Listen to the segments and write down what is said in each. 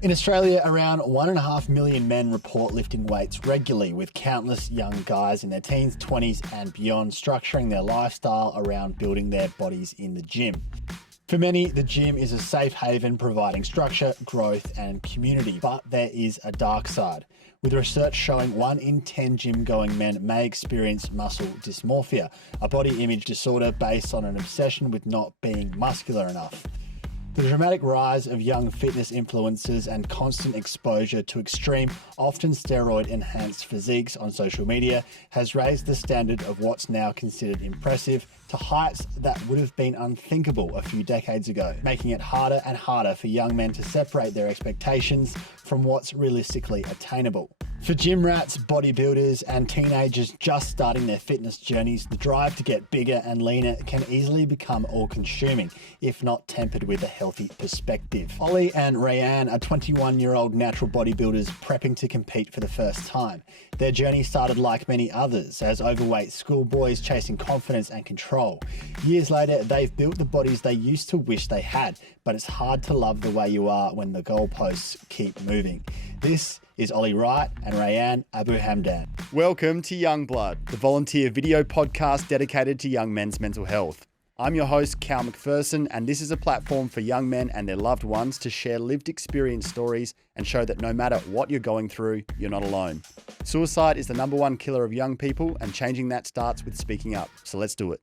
In Australia, around 1.5 million men report lifting weights regularly, with countless young guys in their teens, 20s and beyond structuring their lifestyle around building their bodies in the gym. For many, the gym is a safe haven providing structure, growth and community, but there is a dark side, with research showing 1 in 10 gym-going men may experience muscle dysmorphia, a body image disorder based on an obsession with not being muscular enough. The dramatic rise of young fitness influencers and constant exposure to extreme, often steroid-enhanced physiques on social media has raised the standard of what's now considered impressive to heights that would have been unthinkable a few decades ago, making it harder and harder for young men to separate their expectations from what's realistically attainable. For gym rats, bodybuilders, and teenagers just starting their fitness journeys, the drive to get bigger and leaner can easily become all-consuming, if not tempered with a healthy perspective. Oli and Rayan are 21-year-old natural bodybuilders prepping to compete for the first time. Their journey started like many others, as overweight schoolboys chasing confidence and control. Years later, they've built the bodies they used to wish they had, but it's hard to love the way you are when the goalposts keep moving. This is Oli Wright and Rayan Abou-Hamdan. Welcome to Young Blood, the volunteer video podcast dedicated to young men's mental health. I'm your host, Cal McPherson, and this is a platform for young men and their loved ones to share lived experience stories and show that no matter what you're going through, you're not alone. Suicide is the #1 killer of young people, and changing that starts with speaking up. So let's do it.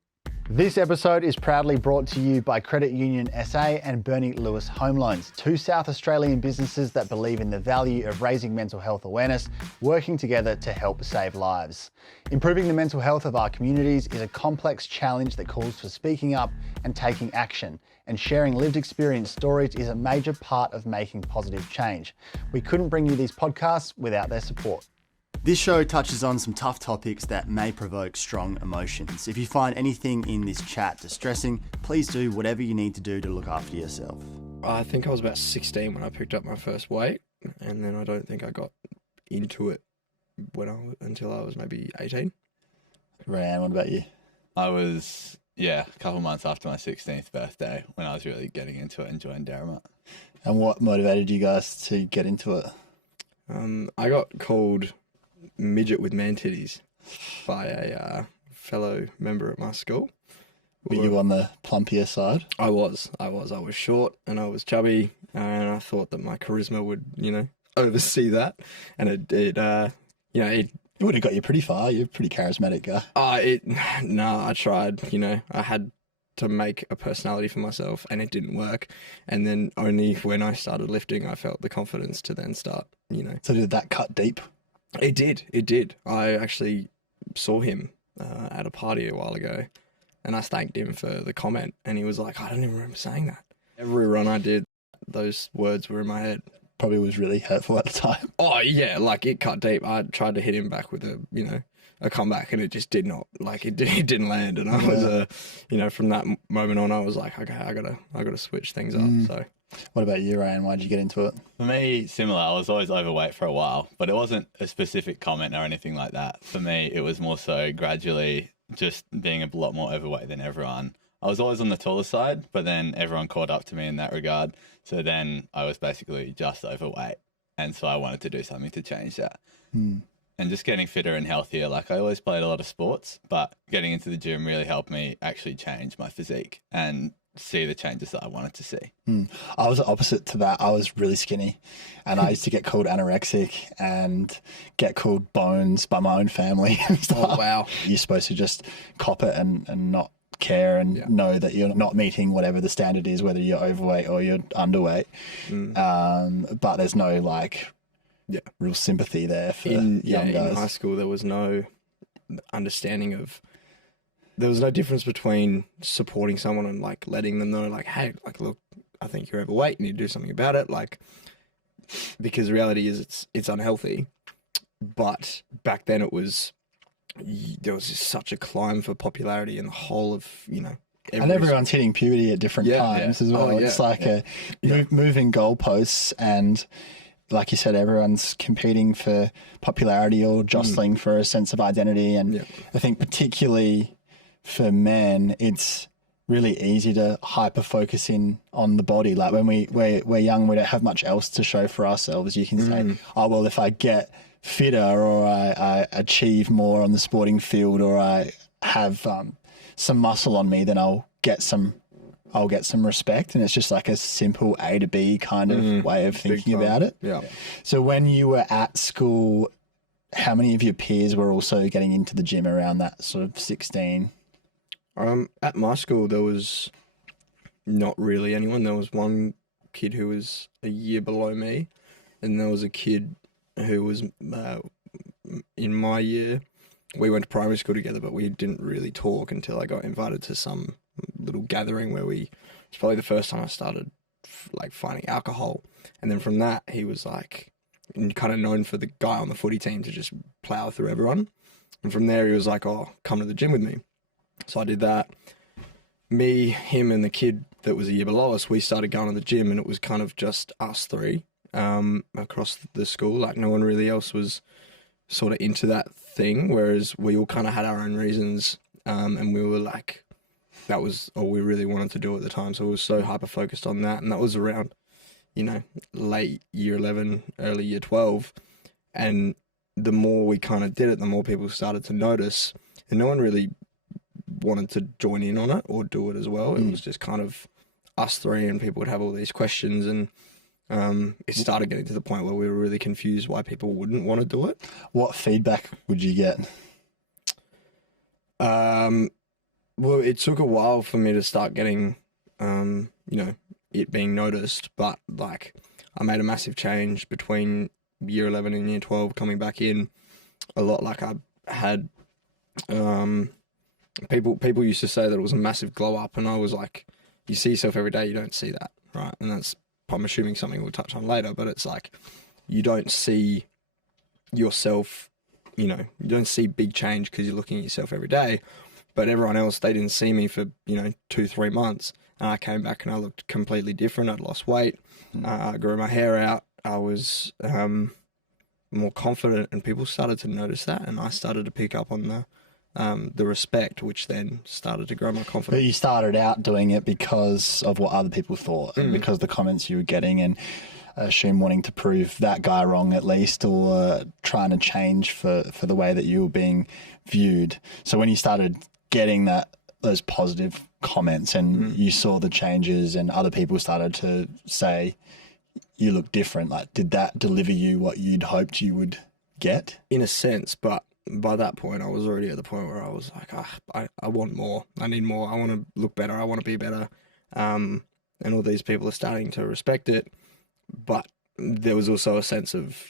This episode is proudly brought to you by Credit Union SA and Bernie Lewis Home Loans, 2 South Australian businesses that believe in the value of raising mental health awareness, working together to help save lives. Improving the mental health of our communities is a complex challenge that calls for speaking up and taking action, and sharing lived experience stories is a major part of making positive change. We couldn't bring you these podcasts without their support. This show touches on some tough topics that may provoke strong emotions. If you find anything in this chat distressing, please do whatever you need to do to look after yourself. I think I was about 16 when I picked up my first weight, and then I don't think I got into it until I was maybe 18. Rayan, what about you? I was, a couple months after my 16th birthday when I was really getting into it and joined Darramut. And what motivated you guys to get into it? I got called midget with man titties by a fellow member at my school. Were you on the plumpier side? I was short and I was chubby, and I thought that my charisma would, oversee that, and it would have got you pretty far. You're a pretty charismatic guy. I tried, I had to make a personality for myself, and it didn't work. And then only when I started lifting, I felt the confidence to then start, So did that cut deep? It did. I actually saw him at a party a while ago, and I thanked him for the comment, and he was like, I don't even remember saying that. Every run I did, those words were in my head. Probably was really hurtful at the time. Oh yeah, like it cut deep. I tried to hit him back with a comeback, and it just did not, it didn't land. And I was, from that moment on, I was like, okay, I gotta switch things up. So. What about you, Ryan? Why did you get into it? For me, similar. I was always overweight for a while, but it wasn't a specific comment or anything like that. For me, it was more so gradually just being a lot more overweight than everyone. I was always on the taller side, but then everyone caught up to me in that regard. So then I was basically just overweight. And so I wanted to do something to change that. And just getting fitter and healthier. Like, I always played a lot of sports, but getting into the gym really helped me actually change my physique and see the changes that I wanted to see. I was opposite to that. I was really skinny, and I used to get called anorexic and get called bones by my own family and stuff. Oh, wow. You're supposed to just cop it and not care and know that you're not meeting whatever the standard is, whether you're overweight or you're underweight. But there's no real sympathy there for young guys. In high school, there was no understanding of. There was no difference between supporting someone and letting them know, hey, look, I think you're overweight, you need to do something about it. Because the reality is it's unhealthy. But back then there was just such a climb for popularity in the whole of, and everyone's hitting puberty at different times as well. It's moving goalposts, and like you said, everyone's competing for popularity or jostling for a sense of identity. And I think particularly for men, it's really easy to hyper focus in on the body. Like when we're young, we don't have much else to show for ourselves. You can say, oh, well, if I get fitter or I achieve more on the sporting field or I have some muscle on me, then I'll get some respect. And it's just like a simple A to B kind of way of thinking about it. Yeah. So when you were at school, how many of your peers were also getting into the gym around that sort of 16? At my school, there was not really anyone. There was one kid who was a year below me, and there was a kid who was in my year. We went to primary school together, but we didn't really talk until I got invited to some little gathering where it's probably the first time I started like finding alcohol. And then from that, he was like kind of known for the guy on the footy team to just plow through everyone. And from there, he was like, oh, come to the gym with me. So I did that. Me, him, and the kid that was a year below us, we started going to the gym, and it was kind of just us three across the school. Like no one really else was sort of into that thing, whereas we all kind of had our own reasons, and we were like, that was all we really wanted to do at the time. So we were so hyper focused on that, and that was around, late year 11, early year 12, and the more we kind of did it, the more people started to notice, and no one really wanted to join in on it or do it as well. It was just kind of us three, and people would have all these questions, and it started getting to the point where we were really confused why people wouldn't want to do it. What feedback would you get? Well, it took a while for me to start getting, it being noticed, but like I made a massive change between year 11 and year 12 coming back in a lot. Like I had, people used to say that it was a massive glow up, and I was like, you see yourself every day, you don't see that, right? And that's, I'm assuming, something we'll touch on later, but it's like, you don't see yourself, you don't see big change because you're looking at yourself every day, but everyone else, they didn't see me for, 2-3 months, and I came back and I looked completely different. I'd lost weight, I grew my hair out, I was more confident, and people started to notice that, and I started to pick up on the respect, which then started to grow my confidence. But you started out doing it because of what other people thought, and because of the comments you were getting, and I assume wanting to prove that guy wrong at least, or trying to change for the way that you were being viewed. So when you started getting those positive comments and you saw the changes and other people started to say you look different, like did that deliver you what you'd hoped you would get? In a sense, But by that point, I was already at the point where I was like, I want more. I need more. I want to look better. I want to be better. And all these people are starting to respect it. But there was also a sense of,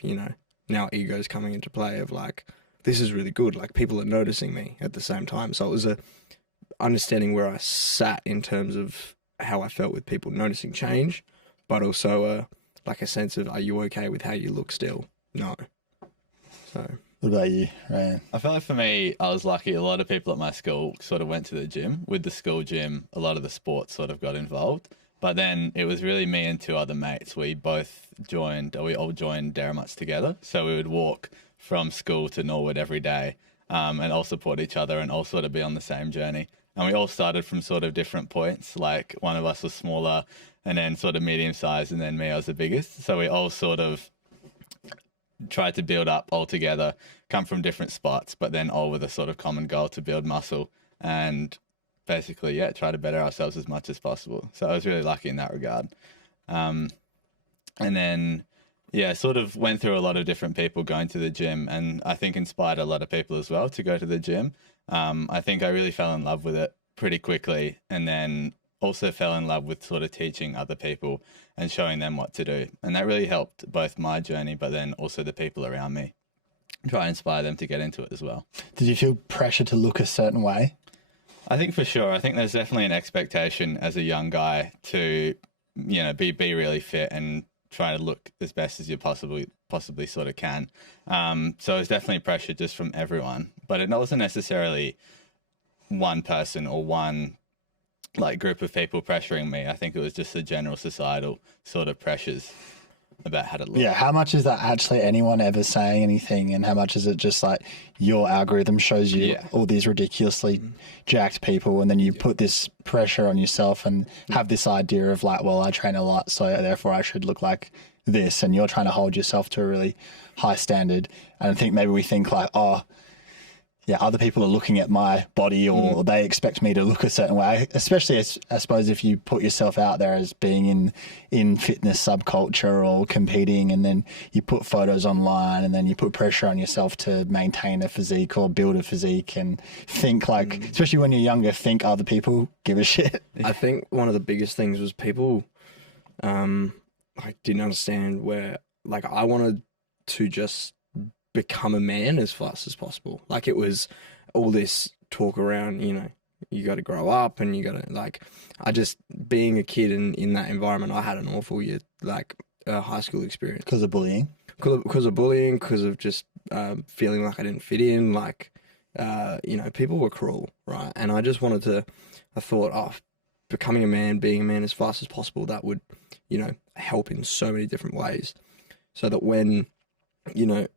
now egos coming into play of like, this is really good. Like people are noticing me at the same time. So it was a understanding where I sat in terms of how I felt with people noticing change, but also like a sense of, are you okay with how you look still? No. So... What about you, Ryan? I feel like for me, I was lucky. A lot of people at my school sort of went to the gym. With the school gym, a lot of the sports sort of got involved. But then it was really me and two other mates. We all joined Derrimut's together. So we would walk from school to Norwood every day and all support each other and all sort of be on the same journey. And we all started from sort of different points. Like one of us was smaller and then sort of medium sized, and then me, I was the biggest. So we all sort of tried to build up all together, come from different spots, but then all with a sort of common goal to build muscle and basically, try to better ourselves as much as possible. So I was really lucky in that regard. And then, sort of went through a lot of different people going to the gym, and I think inspired a lot of people as well to go to the gym. I think I really fell in love with it pretty quickly, and then also fell in love with sort of teaching other people and showing them what to do. And that really helped both my journey, but then also the people around me. Try and inspire them to get into it as well. Did you feel pressure to look a certain way? I think for sure. I think there's definitely an expectation as a young guy to, be really fit and try to look as best as you possibly sort of can. So it's definitely pressure just from everyone, but it wasn't necessarily one person or one group of people pressuring me. I think it was just the general societal sort of pressures. about how to look. Yeah, how much is that actually anyone ever saying anything, and how much is it just like your algorithm shows you all these ridiculously jacked people, and then you put this pressure on yourself and have this idea of like, well, I train a lot, so therefore I should look like this, and you're trying to hold yourself to a really high standard. And I think maybe we think like, oh, yeah, other people are looking at my body, or they expect me to look a certain way, especially I suppose if you put yourself out there as being in fitness subculture or competing, and then you put photos online, and then you put pressure on yourself to maintain a physique or build a physique, and think like, especially when you're younger, think other people give a shit. I think one of the biggest things was people like didn't understand where, like, I wanted to just become a man as fast as possible. Like, it was all this talk around, you know, you got to grow up and you got to, like, I just, being a kid in that environment, I had an awful year, like, high school experience. Because of bullying? Because of bullying, because of just feeling like I didn't fit in, like, you know, people were cruel, right? And I just wanted to, I thought, oh, becoming a man, being a man as fast as possible, that would, you know, help in so many different ways. So that when, you know,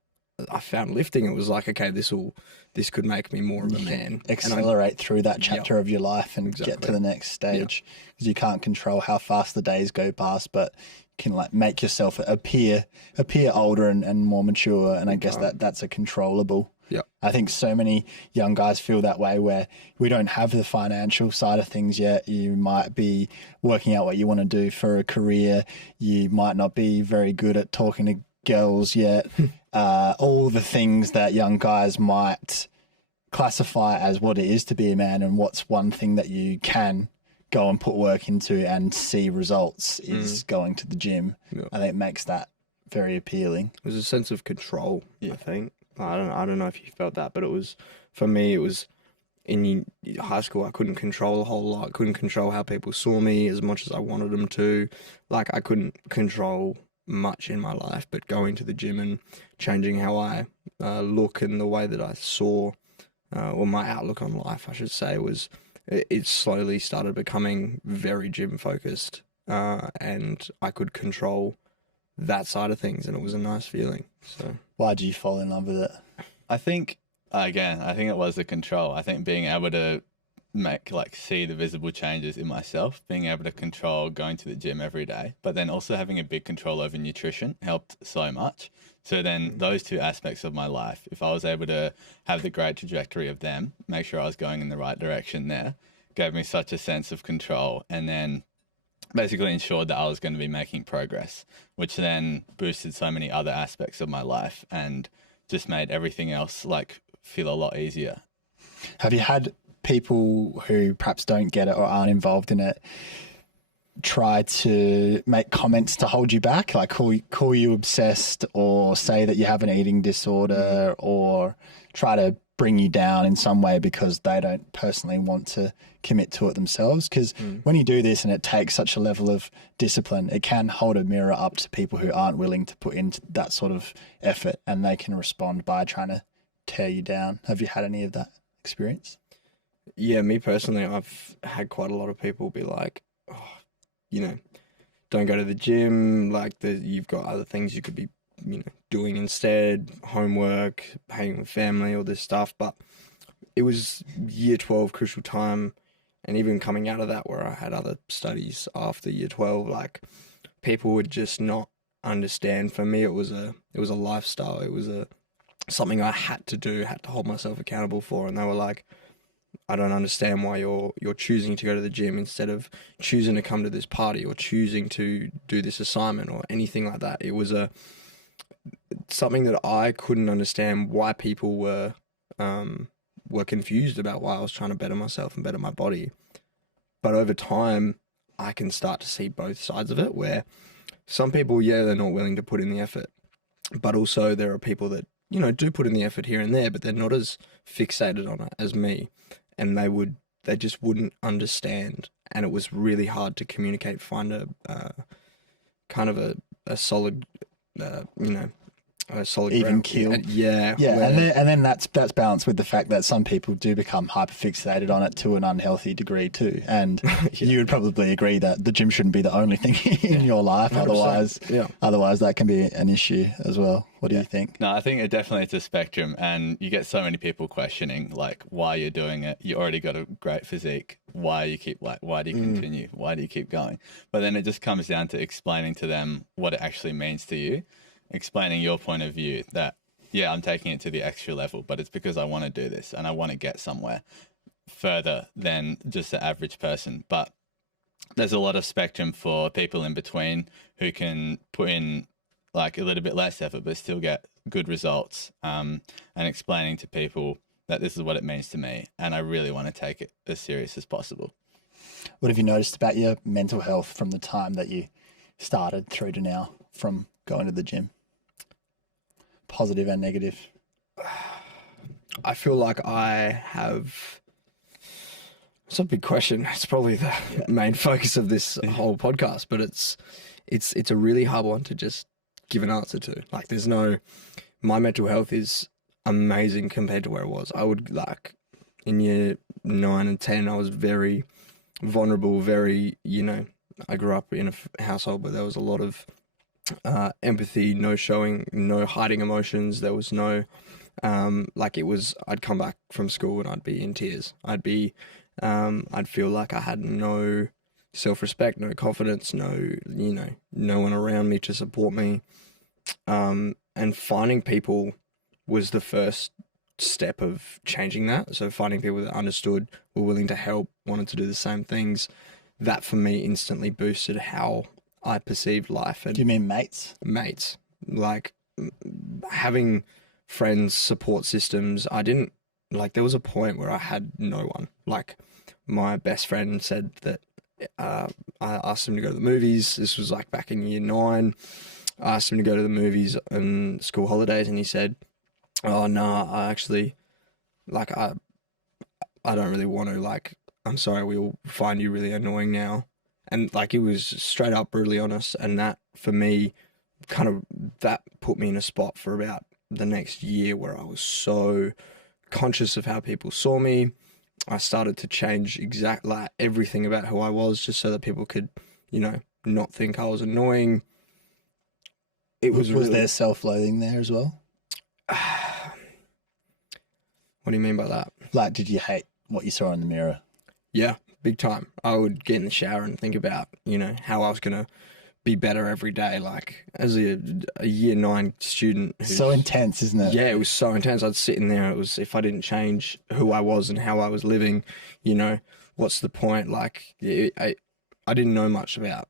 I found lifting, it was like, okay, this this could make me more of a man. Accelerate through that chapter of your life and get to the next stage, because you can't control how fast the days go past, but you can like make yourself appear older and more mature. And I guess that's a controllable. Yeah. I think so many young guys feel that way, where we don't have the financial side of things yet. You might be working out what you want to do for a career. You might not be very good at talking to girls yet. All the things that young guys might classify as what it is to be a man, and what's one thing that you can go and put work into and see results is going to the gym. I think it makes that very appealing. There's a sense of control, I think. I don't know if you felt that, but it was, for me, it was in high school, I couldn't control a whole lot. Couldn't control how people saw me as much as I wanted them to. Like, I couldn't control much in my life, but going to the gym and changing how I look and the way that I saw, or my outlook on life, I should say, was, it slowly started becoming very gym focused, and I could control that side of things, and it was a nice feeling. So why did you fall in love with it? I think it was the control. I think being able to see the visible changes in myself, being able to control going to the gym every day, but then also having a big control over nutrition helped so much. So then those two aspects of my life, if I was able to have the great trajectory of them, make sure I was going in the right direction there, gave me such a sense of control, and then basically ensured that I was going to be making progress, which then boosted so many other aspects of my life and just made everything else like feel a lot easier. Have you had people who perhaps don't get it or aren't involved in it try to make comments to hold you back, like call you obsessed, or say that you have an eating disorder, or try to bring you down in some way because they don't personally want to commit to it themselves? Because when you do this and it takes such a level of discipline, it can hold a mirror up to people who aren't willing to put into that sort of effort, and they can respond by trying to tear you down. Have you had any of that experience? Yeah, me personally, I've had quite a lot of people be like, oh, you know, don't go to the gym, like you've got other things you could be, you know, doing instead, homework, hanging with family, all this stuff. But it was year 12, crucial time, and even coming out of that, where I had other studies after year 12, like, people would just not understand. For me, it was a lifestyle. It was something I had to do, had to hold myself accountable for. And they were like, I don't understand why you're choosing to go to the gym instead of choosing to come to this party or choosing to do this assignment or anything like that. It was something that I couldn't understand, why people were confused about, why I was trying to better myself and better my body. But over time, I can start to see both sides of it, where some people, they're not willing to put in the effort, but also there are people that, you know, do put in the effort here and there, but they're not as fixated on it as me, and they just wouldn't understand, and it was really hard to communicate, find a kind of a solid, you know, solid even ground. keel. Yeah. Yeah, where- and then that's balanced with the fact that some people do become hyperfixated on it to an unhealthy degree too. And you would probably agree that the gym shouldn't be the only thing in your life. 100%. Otherwise that can be an issue as well. What do you think? No, I think it definitely it's a spectrum, and you get so many people questioning like why you're doing it. You already got a great physique. Why do you continue? Why do you keep going? But then it just comes down to explaining to them what it actually means to you, explaining your point of view that yeah, I'm taking it to the extra level, but it's because I want to do this and I want to get somewhere further than just the average person. But there's a lot of spectrum for people in between who can put in like a little bit less effort but still get good results, and explaining to people that this is what it means to me and I really want to take it as serious as possible. What have you noticed about your mental health from the time that you started through to now from going to the gym? Positive and negative. I feel like I have. It's a big question. It's probably the main focus of this whole podcast, but it's a really hard one to just give an answer to. Like, there's no. My mental health is amazing compared to where it was. I would like in year 9 and 10, I was very vulnerable. Very, I grew up in a household where there was a lot of empathy, no showing, no hiding emotions. There was no. I'd come back from school and I'd be in tears. I'd feel like I had no self-respect, no confidence, no one around me to support me. And finding people was the first step of changing that. So finding people that understood, were willing to help, wanted to do the same things, that for me instantly boosted how I perceived life. And Do you mean mates? mates, like having friends, support systems. There was a point where I had no one. Like, my best friend said that I asked him to go to the movies. This was like back in year 9. I asked him to go to the movies on school holidays, and he said, "Oh no, I actually, I don't really want to. Like, I'm sorry, we'll find you really annoying now." And like, he was straight up brutally honest, and that for me, that put me in a spot for about the next year where I was so conscious of how people saw me. I started to change everything about who I was, just so that people could, not think I was annoying. Was there self-loathing there as well? What do you mean by that? Like, did you hate what you saw in the mirror? Yeah, big time. I would get in the shower and think about, how I was going to be better every day. Like, as a year 9 student. So intense, isn't it? Yeah, it was so intense. I'd sit in there. It was, if I didn't change who I was and how I was living, what's the point? Like, I didn't know much about,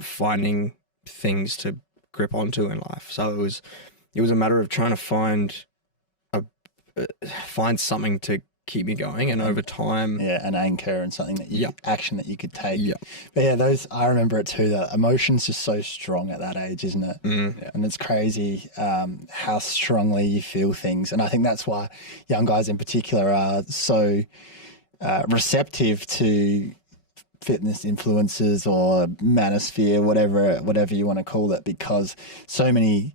finding things to grip onto in life. So it was a matter of trying to find something to keep me going, and over time, an anchor and something that action that you could take. But I remember it too. That emotion's just so strong at that age, isn't it? And it's crazy how strongly you feel things, and I think that's why young guys in particular are so receptive to fitness influencers or manosphere, whatever you want to call it, because so many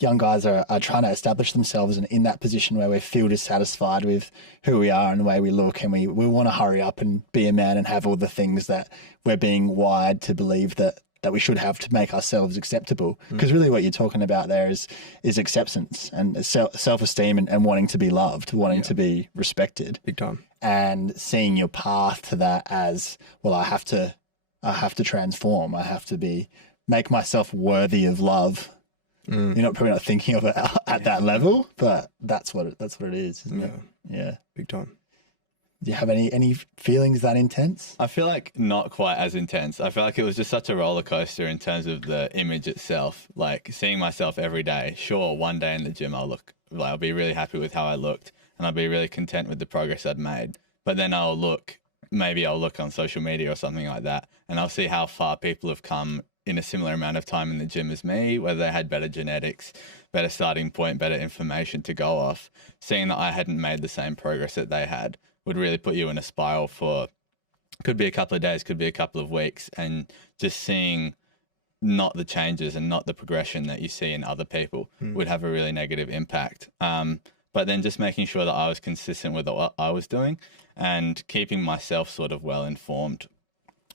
young guys are trying to establish themselves in that position where we feel dissatisfied with who we are and the way we look, and we want to hurry up and be a man and have all the things that we're being wired to believe that we should have to make ourselves acceptable. Because really what you're talking about there is acceptance and self-esteem and wanting to be loved, wanting to be respected. big time. And seeing your path to that as, well, I have to transform. I have to make myself worthy of love. You're probably not thinking of it at that level, but that's what it is, isn't it? Yeah. Big time. Do you have any feelings that intense? I feel like not quite as intense. I feel like it was just such a roller coaster in terms of the image itself. Like, seeing myself every day. Sure, one day in the gym I'll be really happy with how I looked, and I'll be really content with the progress I'd made. But then I'll look on social media or something like that, and I'll see how far people have come in a similar amount of time in the gym as me, whether they had better genetics, better starting point, better information to go off. Seeing that I hadn't made the same progress that they had would really put you in a spiral for, could be a couple of days, could be a couple of weeks, and just seeing not the changes and not the progression that you see in other people would have a really negative impact. But then just making sure that I was consistent with what I was doing and keeping myself sort of well informed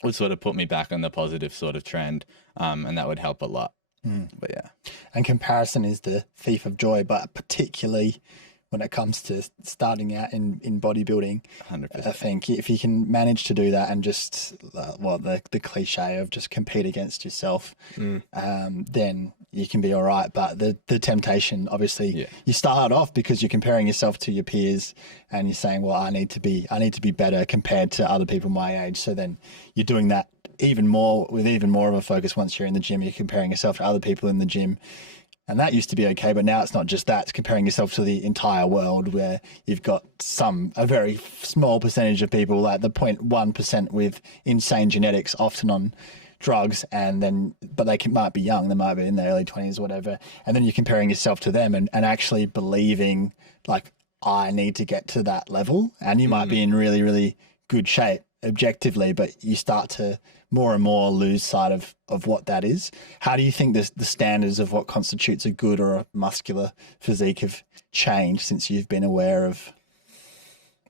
would sort of put me back on the positive sort of trend, and that would help a lot. But yeah. And comparison is the thief of joy, but particularly when it comes to starting out in bodybuilding, 100%. I think if you can manage to do that and just, the cliche of just compete against yourself, then you can be all right. But the temptation, obviously, you start off because you're comparing yourself to your peers and you're saying, well, I need to be better compared to other people my age. So then you're doing that even more with even more of a focus. Once you're in the gym, you're comparing yourself to other people in the gym. And that used to be okay, but now it's not just that. It's comparing yourself to the entire world, where you've got a very small percentage of people, like the 0.1% with insane genetics, often on drugs, but they might be young, they might be in their early 20s or whatever. And then you're comparing yourself to them and actually believing, like, I need to get to that level. And you might be in really, really good shape objectively, but you start to more and more lose sight of what that is. How do you think the standards of what constitutes a good or a muscular physique have changed since you've been aware of?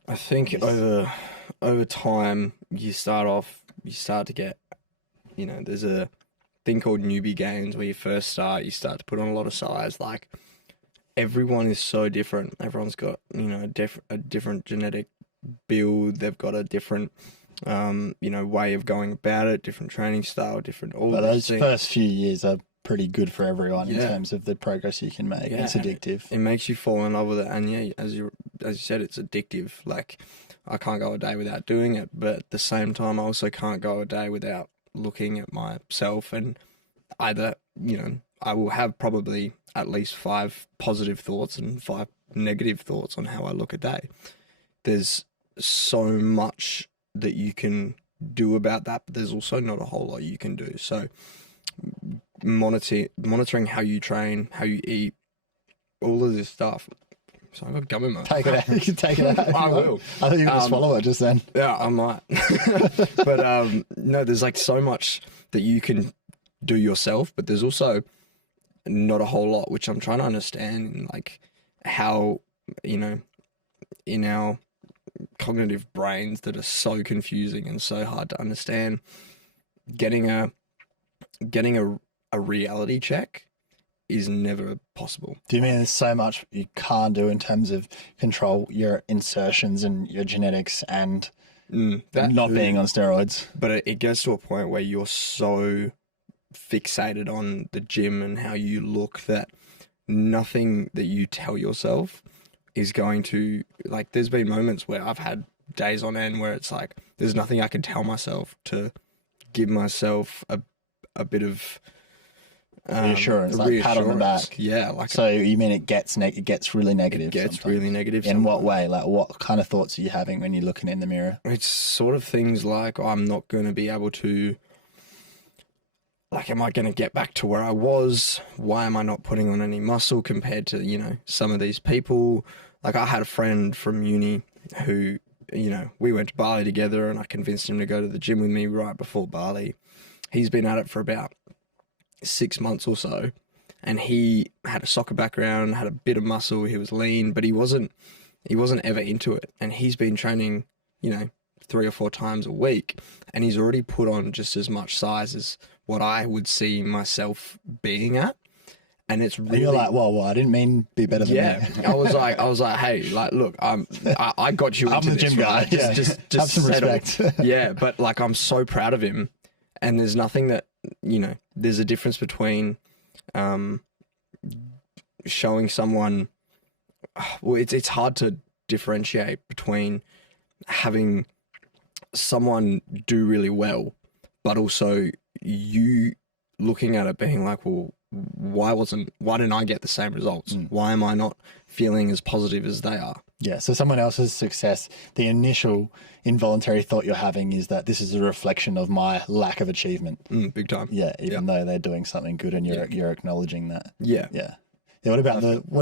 I think over time you start to get, there's a thing called newbie gains where you first start, you start to put on a lot of size. Like, everyone is so different. Everyone's got, a different genetic build. They've got a different way of going about it, different training style, But those first few years are pretty good for everyone in terms of the progress you can make. It's addictive. It makes you fall in love with it, and as you said, it's addictive. Like, I can't go a day without doing it, but at the same time, I also can't go a day without looking at myself, and either, I will have probably at least 5 positive thoughts and 5 negative thoughts on how I look a day. There's so much that you can do about that, but there's also not a whole lot you can do. So monitoring how you train, how you eat, all of this stuff. So I've got gum in my Take it out. You can take it out. I will. I think you're going to swallow it just then. Yeah, I might. But no, there's like so much that you can do yourself, but there's also not a whole lot, which I'm trying to understand, in like how, in our cognitive brains that are so confusing and so hard to understand, getting a reality check is never possible. Do you mean there's so much you can't do in terms of control your insertions and your genetics and not being on steroids? But it gets to a point where you're so fixated on the gym and how you look that nothing that you tell yourself is going to, like, there's been moments where I've had days on end where it's like there's nothing I can tell myself to give myself a bit of reassurance, like pat on the back. Yeah, like, so you mean it gets really negative? It gets sometimes. really negative. In what way? Like, what kind of thoughts are you having when you're looking in the mirror? It's sort of things like, I'm not going to be able to, like, am I going to get back to where I was? Why am I not putting on any muscle compared to, some of these people? Like, I had a friend from uni who, we went to Bali together and I convinced him to go to the gym with me right before Bali. He's been at it for about 6 months or so, and he had a soccer background, had a bit of muscle, he was lean, but he wasn't ever into it. And he's been training, 3 or 4 times a week, and he's already put on just as much size as what I would see myself being at. And it's really, you're like, whoa, I didn't mean be better than me. I was like, hey, like, look, I got you into I'm the this, gym guy. right? Yeah. Just have some settle. respect. Yeah, but like, I'm so proud of him, and there's nothing that, there's a difference between showing someone, well, it's hard to differentiate between having someone do really well, but also you looking at it being like, well, why didn't I get the same results? Why am I not feeling as positive as they are? Yeah, so someone else's success, the initial involuntary thought you're having is that this is a reflection of my lack of achievement. Big time. Yeah, even though they're doing something good and you're acknowledging that. Yeah. Yeah. Yeah, what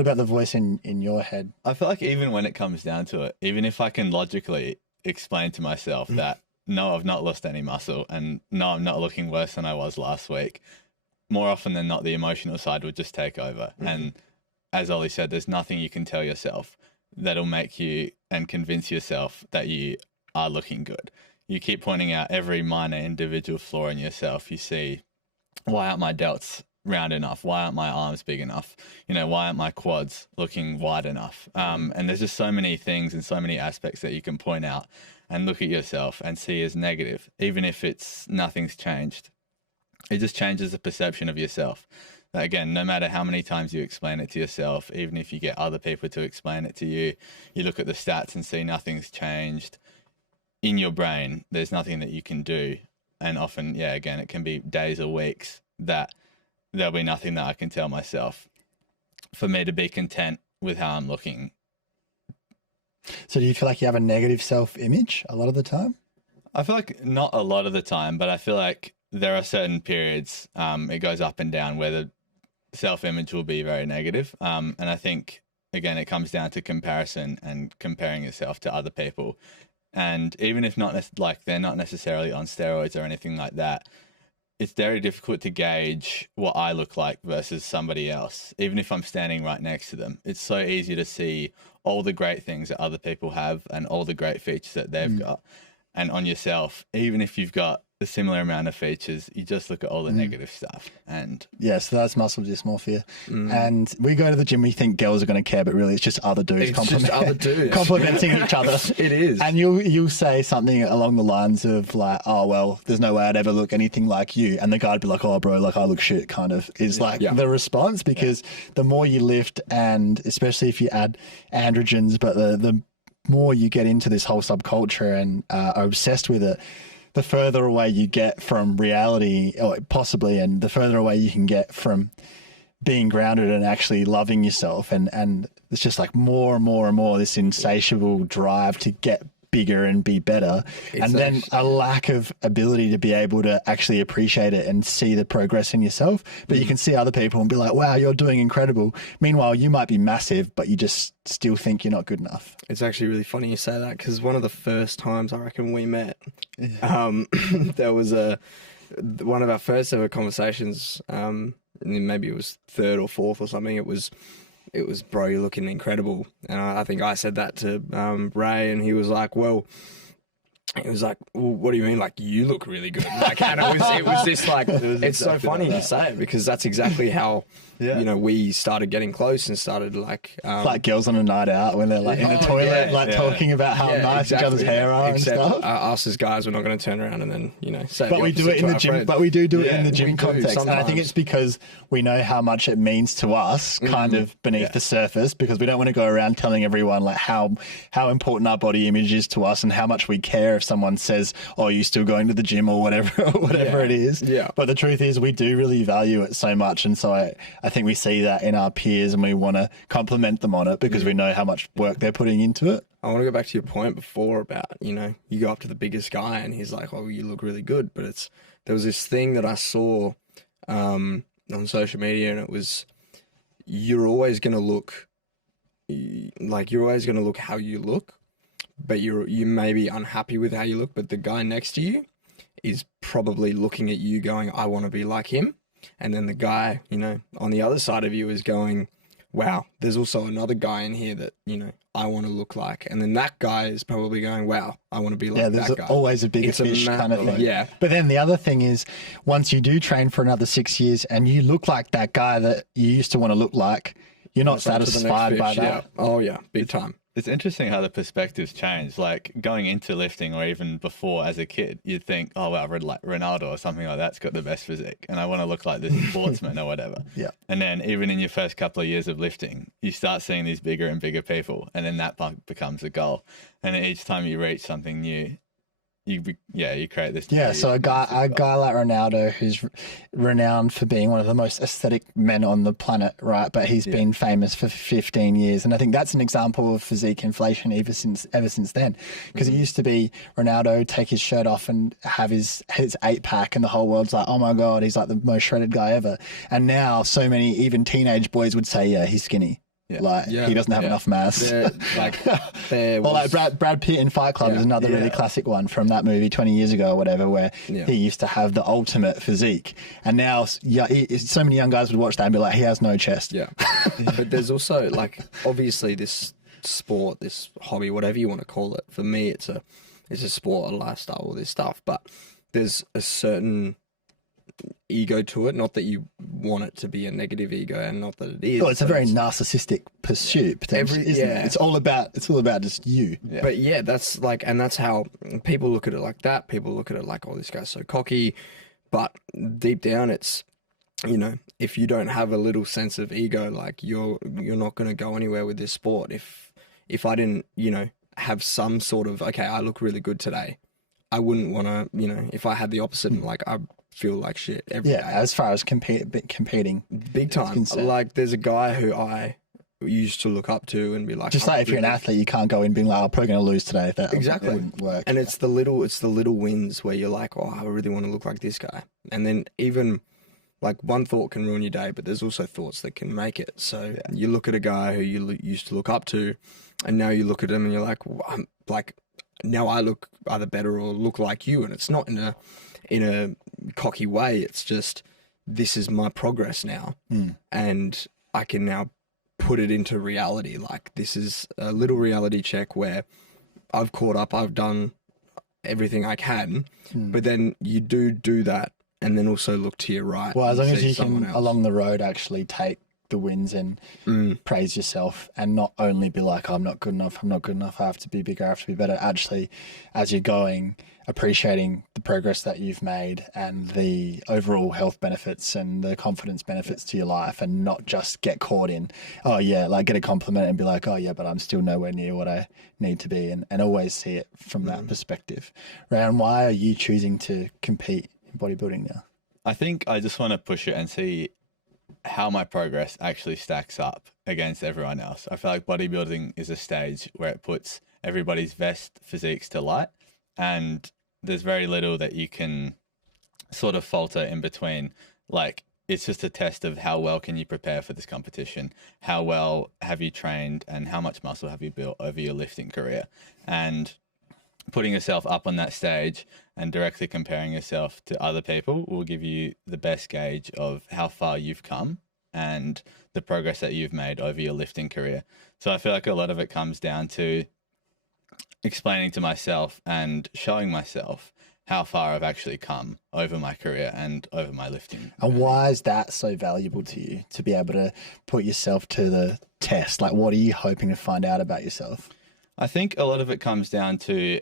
about the voice in your head? I feel like even when it comes down to it, even if I can logically explain to myself that, no, I've not lost any muscle and no, I'm not looking worse than I was last week, more often than not, the emotional side would just take over. And as Oli said, there's nothing you can tell yourself that'll make you and convince yourself that you are looking good. You keep pointing out every minor individual flaw in yourself. You see, why aren't my delts round enough? Why aren't my arms big enough? You know, why aren't my quads looking wide enough? And there's just so many things and so many aspects that you can point out and look at yourself and see as negative, even if it's nothing's changed. It just changes the perception of yourself. Again, no matter how many times you explain it to yourself, even if you get other people to explain it to you, you look at the stats and see nothing's changed. In your brain, there's nothing that you can do. And often, yeah, again, it can be days or weeks that there'll be nothing that I can tell myself for me to be content with how I'm looking. So do you feel like you have a negative self-image a lot of the time? I feel like not a lot of the time, but I feel like there are certain periods, it goes up and down, where the self-image will be very negative. And I think, again, it comes down to comparison and comparing yourself to other people. And even if not like they're not necessarily on steroids or anything like that, it's very difficult to gauge what I look like versus somebody else. Even if I'm standing right next to them, it's so easy to see all the great things that other people have and all the great features that they've got. And on yourself, even if you've got a similar amount of features, you just look at all the negative stuff. And yeah, so that's muscle dysmorphia. And we go to the gym, we think girls are going to care, but really it's just other dudes, complimenting each other. It is. And you'll say something along the lines of like, oh, well, there's no way I'd ever look anything like you. And the guy'd be like, oh, bro, like I look shit, kind of is like the response, because the more you lift, and especially if you add androgens, but the more you get into this whole subculture and are obsessed with it, the further away you get from reality, or possibly, and the further away you can get from being grounded and actually loving yourself. And it's just like more and more and more this insatiable drive to get bigger and be better. And then a lack of ability to be able to actually appreciate it and see the progress in yourself. But you can see other people and be like, wow, you're doing incredible. Meanwhile, you might be massive, but you just still think you're not good enough. It's actually really funny you say that, because one of the first times I reckon we met, there was one of our first ever conversations, maybe it was third or fourth or something. It was, bro, you're looking incredible. And I think I said that to Ray, and he was like, well, what do you mean? Like, you look really good. Like, and it was this like, it's so funny to say it, because that's exactly how, you know, we started getting close and started like girls on a night out when they're like in the toilet, talking about how nice each other's hair are. Except and stuff. Us as guys, we're not going to turn around and then, you know, say. But we do it in the gym. But we do it in the gym context, and I think it's because we know how much it means to us, kind of beneath the surface, because we don't want to go around telling everyone like how important our body image is to us and how much we care if someone says, "Oh, you still going to the gym?" or whatever it is. Yeah. But the truth is, we do really value it so much, and so I think we see that in our peers, and we want to compliment them on it because we know how much work they're putting into it. I want to go back to your point before about, you know, you go up to the biggest guy and he's like, "Oh, you look really good," but there was this thing that I saw on social media, and it was, you're always going to look how you look, but you may be unhappy with how you look, but the guy next to you is probably looking at you going, "I want to be like him." And then the guy, you know, on the other side of you is going, "Wow, there's also another guy in here that, you know, I want to look like." And then that guy is probably going, "Wow, I want to be like that guy." Yeah, there's always a bigger fish kind of thing. Yeah. But then the other thing is, once you do train for another 6 years and you look like that guy that you used to want to look like, you're not satisfied by that. Yeah. Oh, yeah, big time. It's interesting how the perspectives change. Like going into lifting, or even before as a kid, you'd think, "Oh, wow, like Ronaldo or something like that's got the best physique, and I want to look like this sportsman or whatever." Yeah. And then even in your first couple of years of lifting, you start seeing these bigger and bigger people, and then that becomes a goal. And each time you reach something new, you create this. Yeah, so a guy like Ronaldo, who's renowned for being one of the most aesthetic men on the planet, right? But he's been famous for 15 years, and I think that's an example of physique inflation ever since then, because it used to be Ronaldo take his shirt off and have his 8-pack, and the whole world's like, "Oh my god, he's like the most shredded guy ever." And now, so many even teenage boys would say, "Yeah, he's skinny." Like Yeah. he doesn't have enough mass. There Or like was- Brad Pitt in Fight Club is another really classic one from that movie 20 years ago or whatever, where he used to have the ultimate physique, and now so many young guys would watch that and be like, he has no chest. Yeah. But there's also like, obviously this sport, this hobby, whatever you want to call it, for me it's a sport, a lifestyle, all this stuff, but there's a certain ego to it, not that you want it to be a negative ego, and not that it is. Well, it's a very narcissistic pursuit, potentially, isn't it? It's all about just you. Yeah. But yeah, that's like, and that's how people look at it like that. People look at it like, oh, this guy's so cocky. But deep down, it's, you know, if you don't have a little sense of ego, like you're not going to go anywhere with this sport. If I didn't, you know, have some sort of, okay, I look really good today, I wouldn't want to, you know, if I had the opposite, like I feel like shit every day. As far as competing, big time. Like there's a guy who I used to look up to and be like, just like if you're an athlete, you can't go in being like, I'm probably going to lose today. That wouldn't work. And it's the little wins where you're like, oh, I really want to look like this guy. And then even like one thought can ruin your day, but there's also thoughts that can make it. So you look at a guy who you used to look up to, and now you look at him and you're like, well, I'm like, now I look either better or look like you. And it's not in a cocky way. It's just, this is my progress now. And I can now put it into reality. Like this is a little reality check where I've caught up, I've done everything I can, but then you do that and then also look to your right. Well, as long as you someone can else along the road actually take the wins and praise yourself, and not only be like, oh, I'm not good enough, I have to be bigger, I have to be better. Actually, as you're going, appreciating the progress that you've made and the overall health benefits and the confidence benefits to your life, and not just get caught in, oh yeah, like get a compliment and be like, oh yeah, but I'm still nowhere near what I need to be, and always see it from that perspective. Rayan, why are you choosing to compete in bodybuilding now? I think I just want to push it and see how my progress actually stacks up against everyone else. I feel like bodybuilding is a stage where it puts everybody's best physiques to light, and there's very little that you can sort of falter in between. Like, it's just a test of how well can you prepare for this competition, how well have you trained, and how much muscle have you built over your lifting career. And putting yourself up on that stage and directly comparing yourself to other people will give you the best gauge of how far you've come and the progress that you've made over your lifting career. So I feel like a lot of it comes down to explaining to myself and showing myself how far I've actually come over my career and over my lifting. And why is that so valuable to you, to be able to put yourself to the test? Like, what are you hoping to find out about yourself? I think a lot of it comes down to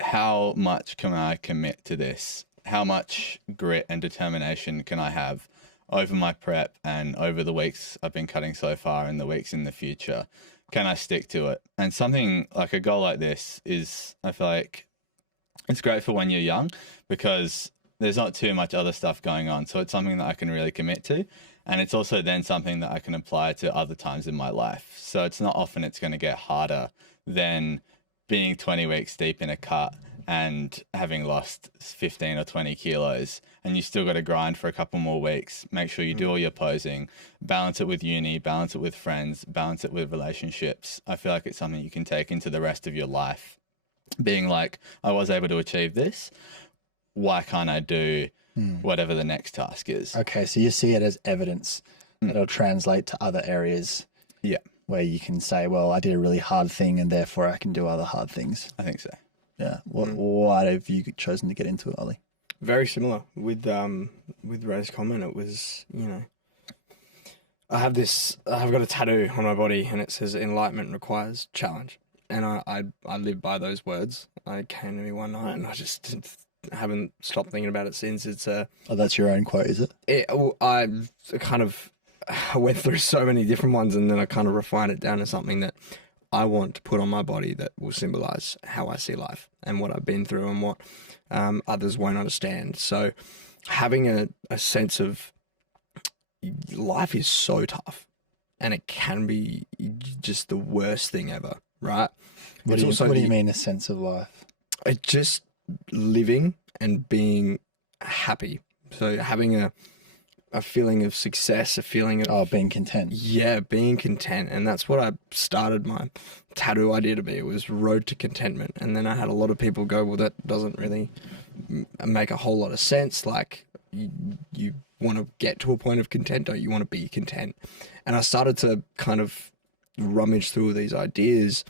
how much can I commit to this? How much grit and determination can I have over my prep and over the weeks I've been cutting so far and the weeks in the future? Can I stick to it? And something like a goal like this is, I feel like it's great for when you're young because there's not too much other stuff going on. So it's something that I can really commit to. And it's also then something that I can apply to other times in my life. So it's not often it's going to get harder than being 20 weeks deep in a cut and having lost 15 or 20 kilos, and you still got to grind for a couple more weeks. Make sure you do all your posing, balance it with uni, balance it with friends, balance it with relationships. I feel like it's something you can take into the rest of your life. Being like, I was able to achieve this. Why can't I do whatever the next task is? Okay, so you see it as evidence that'll translate to other areas. Yeah. Where you can say, well, I did a really hard thing and therefore I can do other hard things. I think so. Yeah. Why have you chosen to get into it, Oli? Very similar with Ray's comment. It was, you know, I've got a tattoo on my body and it says enlightenment requires challenge. And I live by those words. It came to me one night and I just haven't stopped thinking about it since. It's oh, that's your own quote, is it? I went through so many different ones and then I kind of refined it down to something that I want to put on my body that will symbolize how I see life and what I've been through and what others won't understand. So having a sense of life is so tough and it can be just the worst thing ever, right? What do you mean a sense of life? It's just living and being happy. So having a feeling of success, a feeling of being content. Yeah, being content. And that's what I started my tattoo idea to be. It was Road to Contentment. And then I had a lot of people go, well, that doesn't really make a whole lot of sense. Like, you want to get to a point of content, or you want to be content? And I started to kind of rummage through these ideas.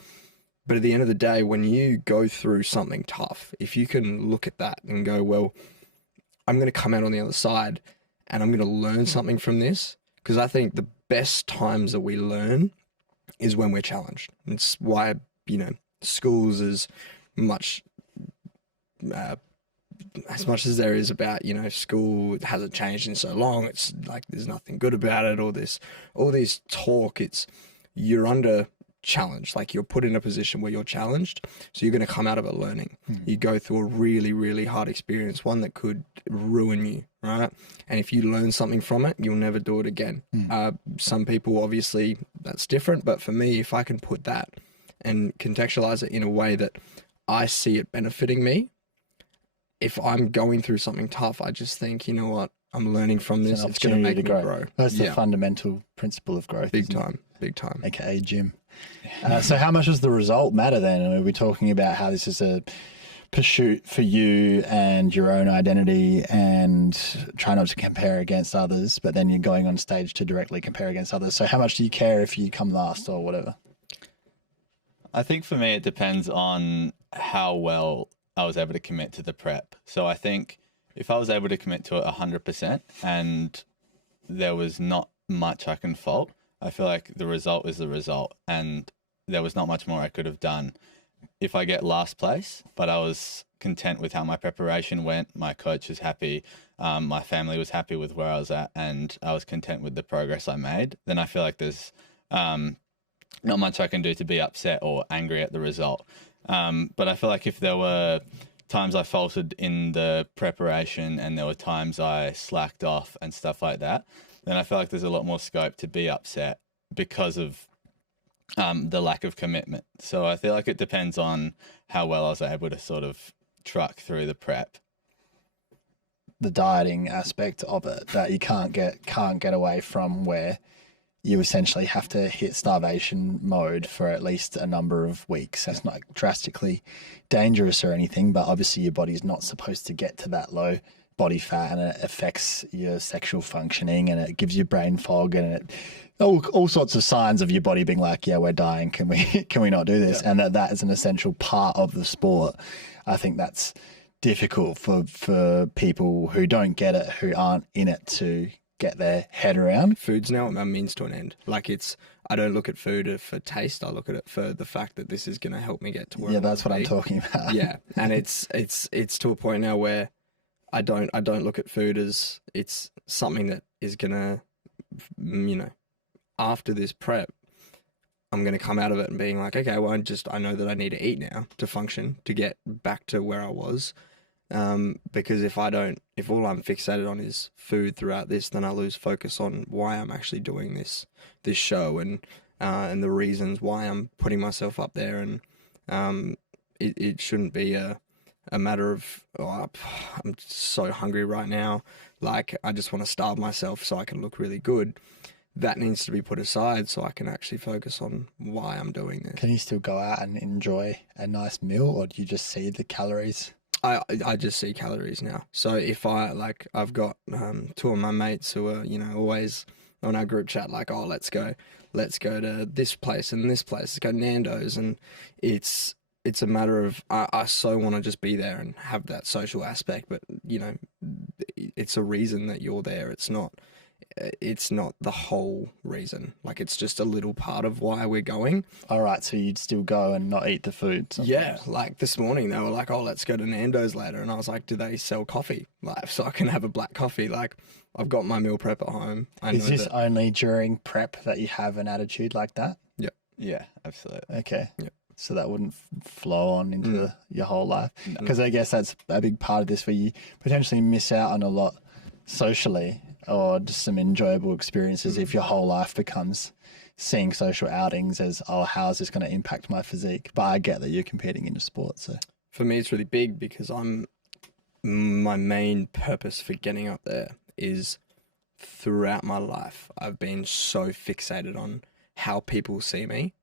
But at the end of the day, when you go through something tough, if you can look at that and go, well, I'm going to come out on the other side and I'm going to learn something from this. Because I think the best times that we learn is when we're challenged. It's why, schools as much as there is about, school hasn't changed in so long, it's like there's nothing good about it, all this talk, you're under challenge. Like, you're put in a position where you're challenged, so you're going to come out of it learning. You go through a really, really hard experience, one that could ruin you, right? And if you learn something from it, you'll never do it again. Some people, obviously, that's different, but for me, if I can put that and contextualize it in a way that I see it benefiting me, if I'm going through something tough, I just think, you know what, I'm learning from this. It's going to make me grow. That's the fundamental principle of growth. Big time. AKA gym. So how much does the result matter then? Are we talking about how this is a pursuit for you and your own identity, and try not to compare against others, but then you're going on stage to directly compare against others? So how much do you care if you come last or whatever? I think for me, it depends on how well I was able to commit to the prep. So I think if I was able to commit to it 100% and there was not much I can fault, I feel like the result is the result, and there was not much more I could have done. If I get last place, but I was content with how my preparation went, my coach was happy, my family was happy with where I was at, and I was content with the progress I made, then I feel like there's not much I can do to be upset or angry at the result. But I feel like if there were times I faltered in the preparation and there were times I slacked off and stuff like that, then I feel like there's a lot more scope to be upset because of the lack of commitment. So I feel like it depends on how well I was able to sort of truck through the prep. The dieting aspect of it that you can't get away from, where you essentially have to hit starvation mode for at least a number of weeks. That's not drastically dangerous or anything, but obviously your body's not supposed to get to that low body fat, and it affects your sexual functioning, and it gives you brain fog, and all sorts of signs of your body being like, yeah, we're dying. Can we not do this? Yeah. And that is an essential part of the sport. I think that's difficult for people who don't get it, who aren't in it, to get their head around. Food's now a means to an end. Like, I don't look at food for taste. I look at it for the fact that this is going to help me get to where. Yeah, that's what I'm talking about. Yeah, and it's to a point now where I don't look at food as it's something that is gonna, after this prep, I'm gonna come out of it and being like, okay, well, I know that I need to eat now to function, to get back to where I was. Because if all I'm fixated on is food throughout this, then I lose focus on why I'm actually doing this show, and the reasons why I'm putting myself up there. And it shouldn't be a matter of, I'm so hungry right now, like I just want to starve myself so I can look really good. That needs to be put aside so I can actually focus on why I'm doing this. Can you still go out and enjoy a nice meal, or do you just see the calories? I just see calories now. So if I've got two of my mates who are, always on our group chat, like, oh, let's go to this place and this place, let's go to Nando's. And it's a matter of, I so want to just be there and have that social aspect, but it's a reason that you're there. It's not the whole reason. Like, it's just a little part of why we're going. All right, so you'd still go and not eat the food sometimes. Yeah, like this morning they were like, oh, let's go to Nando's later, and I was like, do they sell coffee? Like, so I can have a black coffee. Like, I've got my meal prep at home. Is this only during prep that you have an attitude like that? Yeah, absolutely. Okay. Yeah. So that wouldn't flow on into your whole life? Because I guess that's a big part of this, where you potentially miss out on a lot socially, or just some enjoyable experiences, if your whole life becomes seeing social outings as, oh, how is this going to impact my physique? But I get that you're competing in a sport. So for me, it's really big, because my main purpose for getting up there is throughout my life, I've been so fixated on how people see me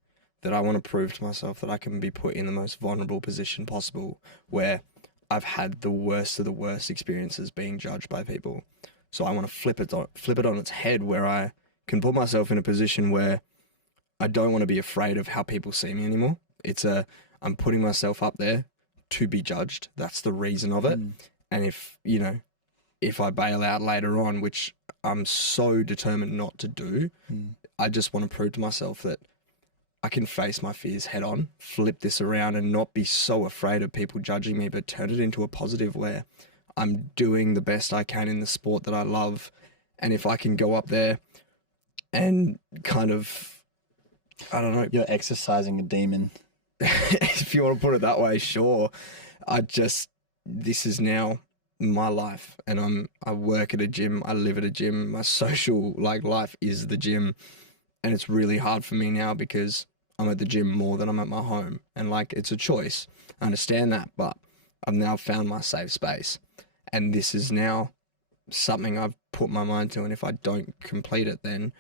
that I want to prove to myself that I can be put in the most vulnerable position possible, where I've had the worst of the worst experiences being judged by people. So I want to flip it on its head, where I can put myself in a position where I don't want to be afraid of how people see me anymore. I'm putting myself up there to be judged. That's the reason of it. And if I bail out later on, which I'm so determined not to do, I just want to prove to myself that I can face my fears head on, flip this around, and not be so afraid of people judging me, but turn it into a positive where I'm doing the best I can in the sport that I love. And if I can go up there and kind of, I don't know. You're exercising a demon. If you want to put it that way, sure. This is now my life, and I work at a gym, I live at a gym, my social life is the gym, and it's really hard for me now because I'm at the gym more than I'm at my home, and it's a choice. I understand that, but I've now found my safe space, and this is now something I've put my mind to, and if I don't complete it, then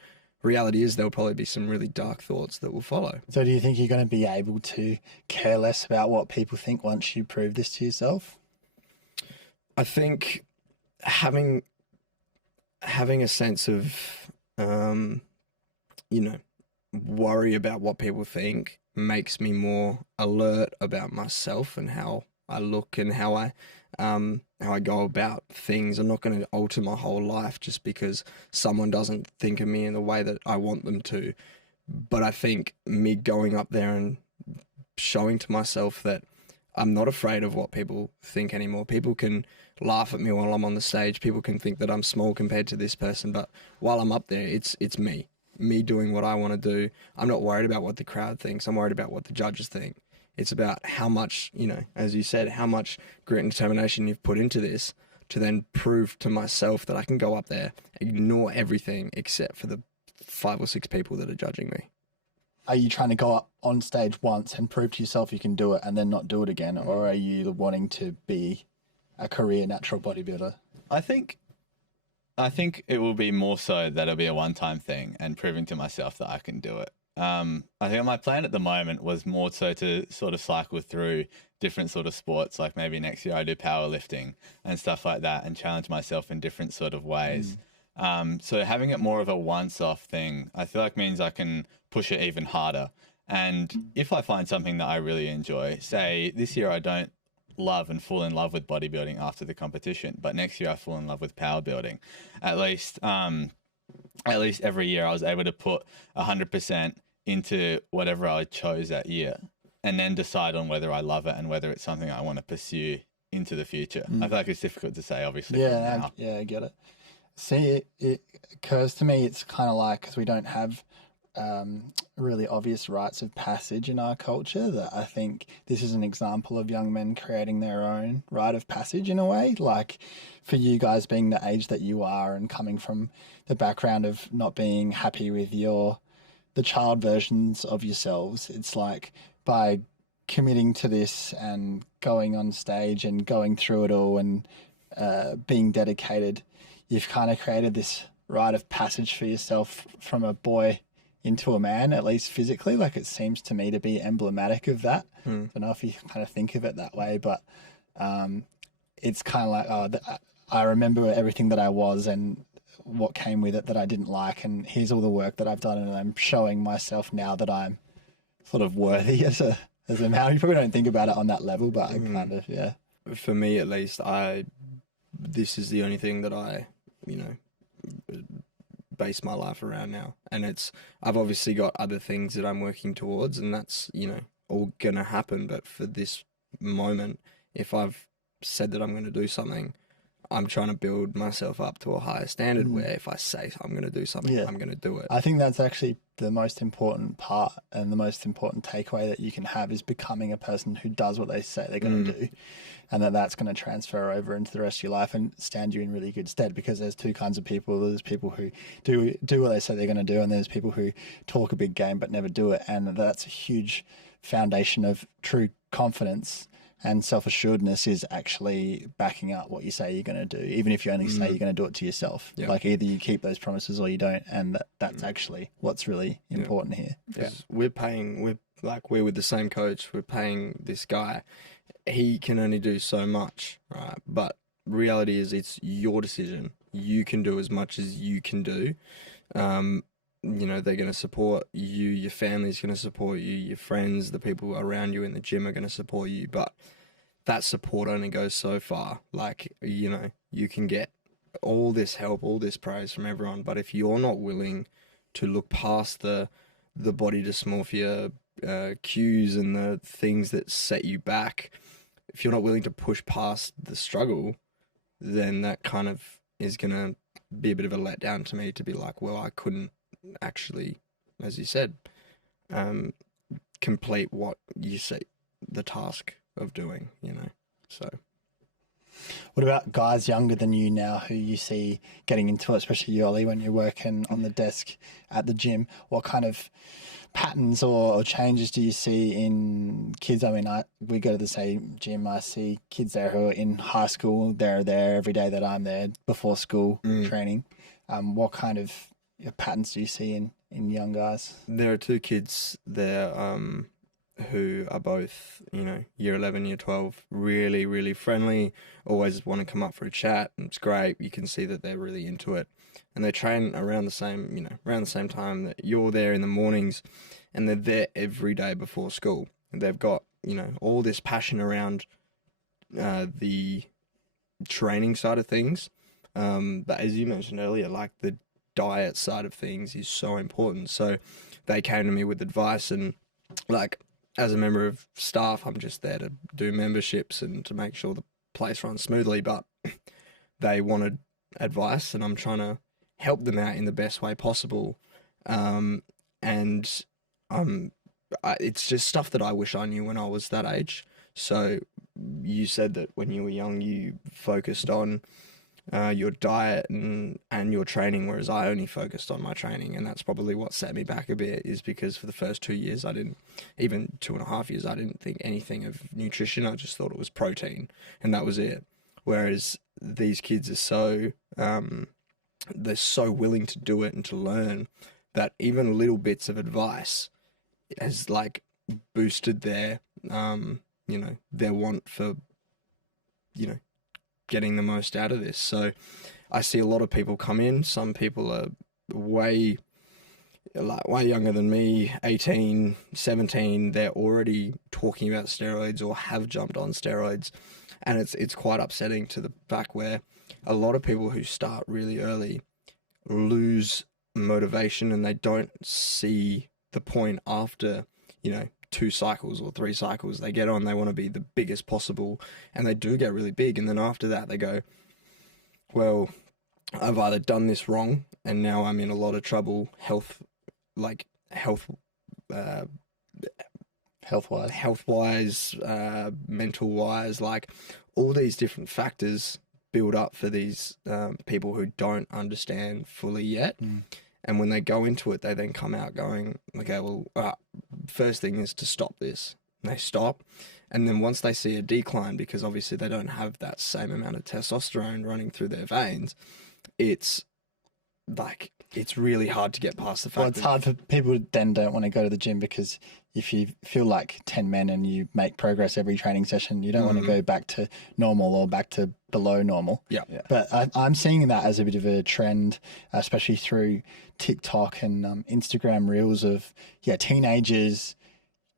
reality is there'll probably be some really dark thoughts that will follow. So do you think you're going to be able to care less about what people think once you prove this to yourself? I think having a sense of, worry about what people think makes me more alert about myself and how I look and how I go about things. I'm not going to alter my whole life just because someone doesn't think of me in the way that I want them to. But I think me going up there and showing to myself that I'm not afraid of what people think anymore. People can laugh at me while I'm on the stage. People can think that I'm small compared to this person. But while I'm up there, it's me doing what I want to do. I'm not worried about what the crowd thinks. I'm worried about what the judges think. It's about how much, as you said, how much grit and determination you've put into this to then prove to myself that I can go up there, ignore everything except for the 5 or 6 people that are judging me. Are you trying to go up on stage once and prove to yourself you can do it and then not do it again? Or are you wanting to be a career natural bodybuilder? I think it will be more so that it'll be a one-time thing and proving to myself that I can do it. I think my plan at the moment was more so to sort of cycle through different sort of sports, like maybe next year I do powerlifting and stuff like that and challenge myself in different sort of ways. So having it more of a once-off thing, I feel like means I can push it even harder. And if I find something that I really enjoy, say this year I don't love and fall in love with bodybuilding after the competition, but next year I fall in love with power building. At least every year I was able to put 100% into whatever I chose that year and then decide on whether I love it and whether it's something I want to pursue into the future. I feel like it's difficult to say, obviously. Yeah, I get it. See, it occurs to me it's kind of like, because we don't have really obvious rites of passage in our culture, that I think this is an example of young men creating their own rite of passage in a way. Like for you guys being the age that you are and coming from the background of not being happy with the child versions of yourselves, it's like by committing to this and going on stage and going through it all and being dedicated, you've kind of created this rite of passage for yourself from a boy into a man, at least physically. Like it seems to me to be emblematic of that. I don't know if you kind of think of it that way, but it's kind of like, I remember everything that I was and what came with it that I didn't like, and here's all the work that I've done, and I'm showing myself now that I'm sort of worthy as a man. You probably don't think about it on that level, but I kind of, yeah. For me, at least, this is the only thing that I, base my life around now. And I've obviously got other things that I'm working towards, and that's, all gonna happen. But for this moment, if I've said that I'm going to do something, I'm trying to build myself up to a higher standard where if I say I'm going to do something, I'm going to do it. I think that's actually the most important part and the most important takeaway that you can have is becoming a person who does what they say they're going to do, and that's going to transfer over into the rest of your life and stand you in really good stead, because there's two kinds of people. There's people who do what they say they're going to do, and there's people who talk a big game but never do it. And that's a huge foundation of true confidence. And self-assuredness is actually backing up what you say you're going to do, even if you only say you're going to do it to yourself. Yeah. Like either you keep those promises or you don't, and that's actually what's really important here. Because we're with the same coach. We're paying this guy. He can only do so much, right? But reality is, it's your decision. You can do as much as you can do. You know, they're going to support you. Your family's going to support you. Your friends, the people around you in the gym are going to support you. But that support only goes so far. Like, you know, you can get all this help, all this praise from everyone. But if you're not willing to look past the body dysmorphia cues and the things that set you back, if you're not willing to push past the struggle, then that kind of is going to be a bit of a letdown to me, to be like, well, I couldn't actually, as you said, complete what you say the task of doing, you know. So what about guys younger than you now who you see getting into it, especially you, Ollie, when you're working on the desk at the gym? What kind of patterns or changes do you see in kids? I mean, we go to the same gym. I see kids there who are in high school. They're there every day that I'm there before school training. What kind of patterns do you see in young guys? there are two kids there who are both, you know, year 11, year 12, really, really friendly, always want to come up for a chat, and it's great. You can see that they're really into it. And they train around the same time that you're there in the mornings, and they're there every day before school. And they've got, you know, all this passion around the training side of things. But as you mentioned earlier, like the diet side of things is so important. So they came to me with advice, and like, as a member of staff, I'm just there to do memberships and to make sure the place runs smoothly, but they wanted advice, and I'm trying to help them out in the best way possible. It's just stuff that I wish I knew when I was that age. So you said that when you were young, you focused on your diet and your training, whereas I only focused on my training, and that's probably what set me back a bit, is because for the first 2 years, even 2.5 years, I didn't think anything of nutrition. I just thought it was protein, and that was it. Whereas these kids are so, they're so willing to do it and to learn, that even little bits of advice has like boosted their, you know, their want for, you know, getting the most out of this. So I see a lot of people come in. Some people are way younger than me, 18, 17. They're already talking about steroids or have jumped on steroids. And it's quite upsetting to the fact where a lot of people who start really early lose motivation, and they don't see the point after, you know, 2 cycles or 3 cycles. They get on, they want to be the biggest possible, and they do get really big. And then after that, they go, well, I've either done this wrong, and now I'm in a lot of trouble health-wise, mental-wise, like all these different factors build up for these people who don't understand fully yet. And when they go into it, they then come out going, okay, well, first thing is to stop this. And they stop. And then once they see a decline, because obviously they don't have that same amount of testosterone running through their veins, it's like, it's really hard to get past the fact. Well, it's hard for people who then don't want to go to the gym, because if you feel like 10 men and you make progress every training session, you don't want to go back to normal or back to below normal. Yeah. But I'm seeing that as a bit of a trend, especially through TikTok and Instagram reels of teenagers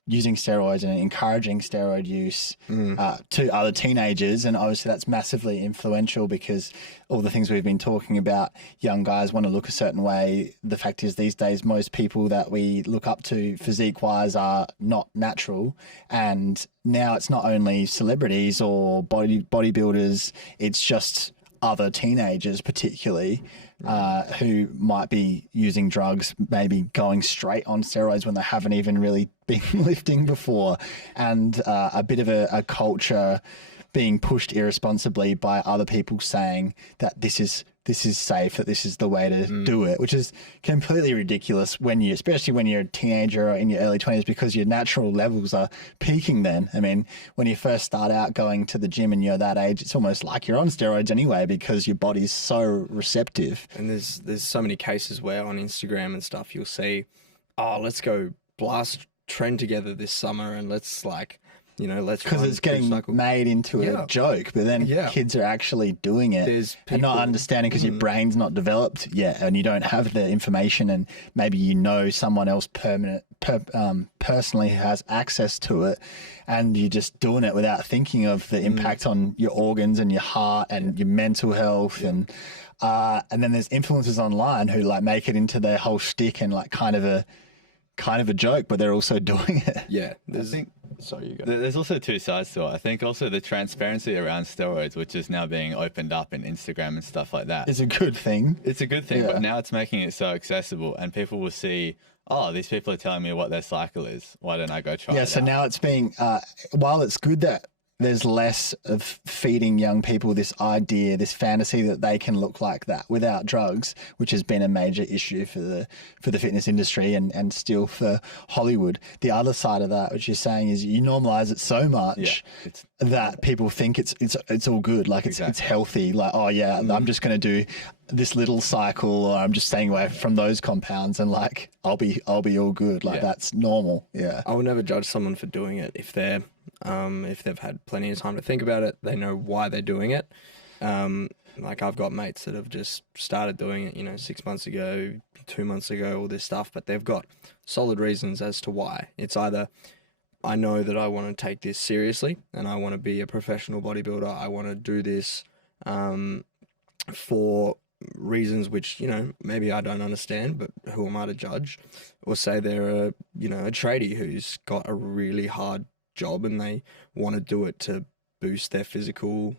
using steroids and encouraging steroid use to other teenagers. And obviously that's massively influential, because all the things we've been talking about, young guys want to look a certain way. The fact is, these days, most people that we look up to physique wise are not natural. And now it's not only celebrities or bodybuilders, it's just other teenagers particularly who might be using drugs, maybe going straight on steroids when they haven't even really been lifting before, and a bit of a culture being pushed irresponsibly by other people saying that this is safe, that this is the way to do it, which is completely ridiculous especially when you're a teenager or in your early 20s, because your natural levels are peaking then. I mean, when you first start out going to the gym and you're that age, it's almost like you're on steroids anyway, because your body's so receptive. And there's so many cases where on Instagram and stuff you'll see, oh, let's go blast trend together this summer and let's because it's getting made into a joke, but then kids are actually doing it and not understanding, because your brain's not developed yet and you don't have the information, and maybe someone else personally has access to it, and you're just doing it without thinking of the impact on your organs and your heart and your mental health. And then there's influencers online who like make it into their whole shtick and like kind of a joke, but they're also doing it. Yeah, Sorry, you go. There's also two sides to it. I think also the transparency around steroids, which is now being opened up in Instagram and stuff like that. It's a good thing. It's a good thing, but now it's making it so accessible, and people will see, oh, these people are telling me what their cycle is. Why don't I go try it out? So now it's being, while it's good that there's less of feeding young people this idea, this fantasy that they can look like that without drugs, which has been a major issue for the fitness industry and still for Hollywood. The other side of that, which you're saying, is you normalize it so much that people think it's all good, like it's healthy. Like, oh yeah, I'm just going to do this little cycle, or I'm just staying away from those compounds, and like I'll be all good. Like that's normal. Yeah, I would never judge someone for doing it if they've had plenty of time to think about it. They know why they're doing it. Like I've got mates that have just started doing it, 6 months ago, 2 months ago, all this stuff, but they've got solid reasons as to why. It's either, I know that I want to take this seriously and I want to be a professional bodybuilder. I want to do this for reasons which, maybe I don't understand, but who am I to judge? Or say they're a tradie who's got a really hard job and they want to do it to boost their physical,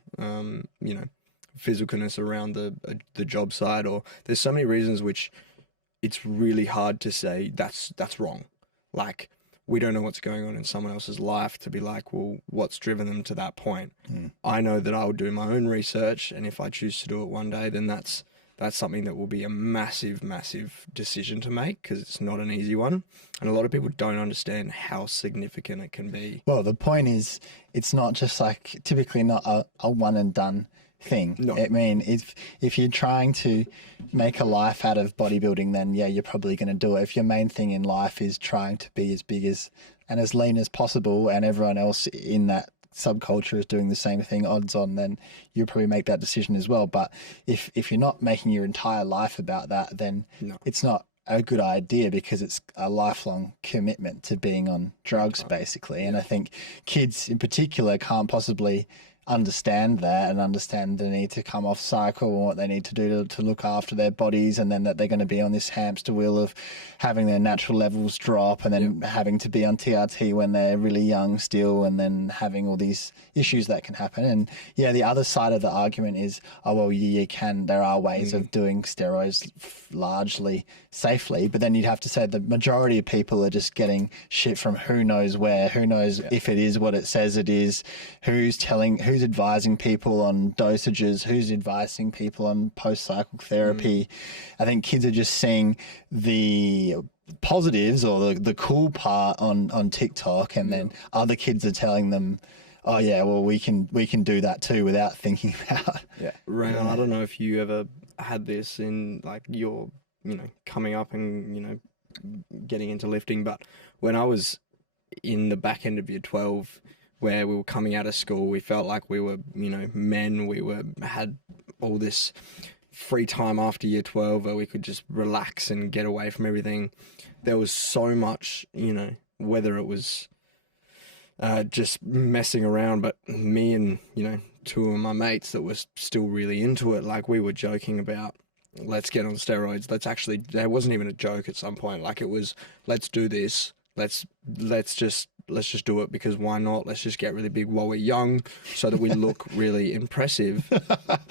physicalness around the job site. Or there's so many reasons which it's really hard to say that's wrong. Like, we don't know what's going on in someone else's life to be like, well, what's driven them to that point? I know that I'll do my own research, and if I choose to do it one day, then that's something that will be a massive, massive decision to make, because it's not an easy one. And a lot of people don't understand how significant it can be. Well, the point is, it's not just like typically not a one and done thing. No. I mean, if you're trying to make a life out of bodybuilding, then yeah, you're probably going to do it. If your main thing in life is trying to be as big and as lean as possible, and everyone else in that subculture is doing the same thing, odds on, then you'll probably make that decision as well. But if you're not making your entire life about that, then it's not a good idea, because it's a lifelong commitment to being on drugs, basically. And I think kids in particular can't possibly understand that and understand the need to come off cycle and what they need to do to look after their bodies, and then that they're going to be on this hamster wheel of having their natural levels drop, and then having to be on TRT when they're really young still, and then having all these issues that can happen. And yeah, the other side of the argument is, oh well, there are ways of doing steroids largely safely, but then you'd have to say the majority of people are just getting shit from who knows where, who knows if it is what it says it is, who's advising people on dosages, who's advising people on post-cycle therapy. I think kids are just seeing the positives or the cool part on TikTok, and then other kids are telling them, oh yeah, well we can do that too, without thinking about. Rayan, I don't know if you ever had this in like your coming up and getting into lifting, but when I was in the back end of year 12, where we were coming out of school, we felt like we were, men. We had all this free time after year 12 where we could just relax and get away from everything. There was so much, whether it was just messing around, but me and, two of my mates that were still really into it, like we were joking about, let's get on steroids. There wasn't even a joke at some point. Like it was, let's do this. Let's just do it, because why not? Let's just get really big while we're young, so that we look really impressive.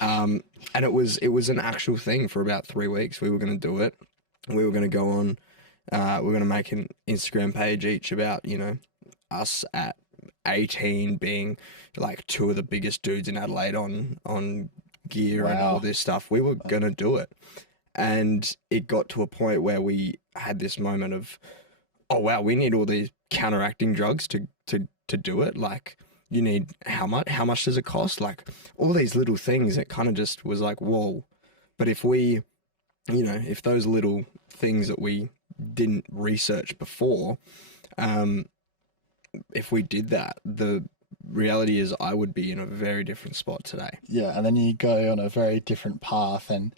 And it was an actual thing for about 3 weeks. We were going to do it. We were going to go on. We were going to make an Instagram page each about us at 18 being like two of the biggest dudes in Adelaide on gear and all this stuff. We were gonna do it, and it got to a point where we had this moment of, oh wow, we need all these counteracting drugs to do it. Like, you need how much does it cost? Like, all these little things. It kind of just was like, whoa. But if we, if those little things that we didn't research before, if we did that, the reality is I would be in a very different spot today. Yeah, and then you go on a very different path, and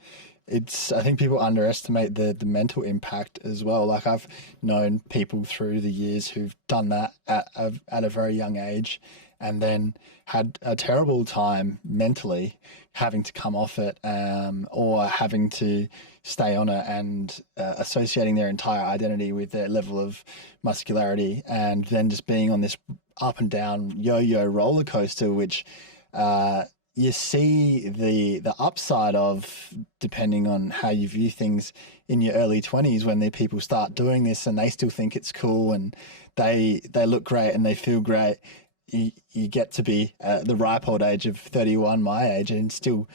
I think people underestimate the mental impact as well. Like, I've known people through the years who've done that at a very young age, and then had a terrible time mentally having to come off it, or having to stay on it, and associating their entire identity with their level of muscularity, and then just being on this up and down yo-yo roller coaster, which you see the upside of, depending on how you view things, in your early 20s, when the people start doing this and they still think it's cool and they look great and they feel great. You get to be the ripe old age of 31, my age, and still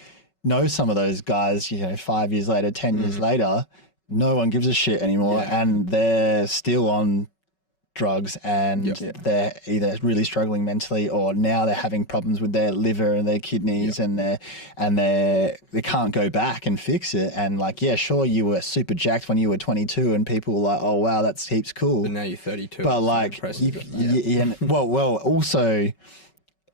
know some of those guys, 5 years later, 10 years later, no one gives a shit anymore, and they're still on drugs, and they're either really struggling mentally, or now they're having problems with their liver and their kidneys, and they can't go back and fix it. And like, yeah, sure, you were super jacked when you were 22, and people were like, oh wow, that's heaps cool. But now you're 32. But like, also,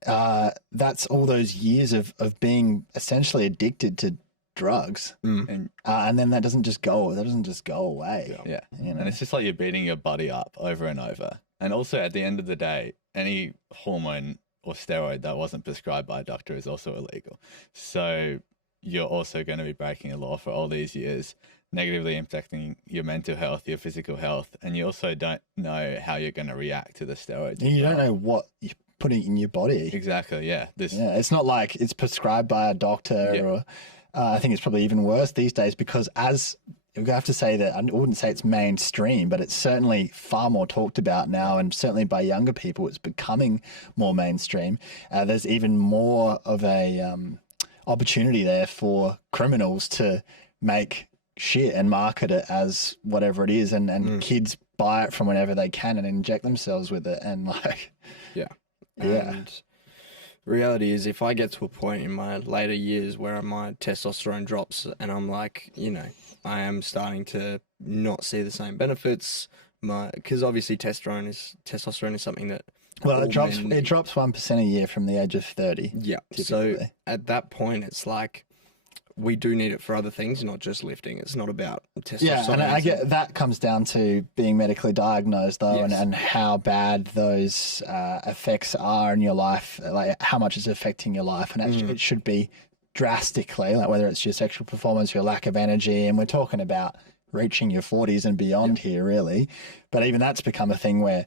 that's all those years of being essentially addicted to drugs, and then that doesn't just go away. And it's just like you're beating your body up over and over. And also, at the end of the day, any hormone or steroid that wasn't prescribed by a doctor is also illegal. So you're also going to be breaking a law for all these years, negatively impacting your mental health, your physical health, and you also don't know how you're going to react to the steroids. And you don't know what you're putting in your body. Exactly, yeah. It's not like it's prescribed by a doctor, or I think it's probably even worse these days, because we have to say that, I wouldn't say it's mainstream, but it's certainly far more talked about now, and certainly by younger people, it's becoming more mainstream. There's even more of a opportunity there for criminals to make shit and market it as whatever it is, and kids buy it from whenever they can and inject themselves with it, and like, And the reality is, if I get to a point in my later years where my testosterone drops and I'm like, I am starting to not see the same benefits, because obviously testosterone is something that, well, it drops 1% a year from the age of 30. Yeah. Typically. So at that point, it's like, we do need it for other things, not just lifting. It's not about testosterone. Yeah, and I get that comes down to being medically diagnosed, though, and how bad those effects are in your life, like how much it's affecting your life. And it should be drastically, like whether it's your sexual performance, your lack of energy, and we're talking about reaching your 40s and beyond here, really. But even that's become a thing where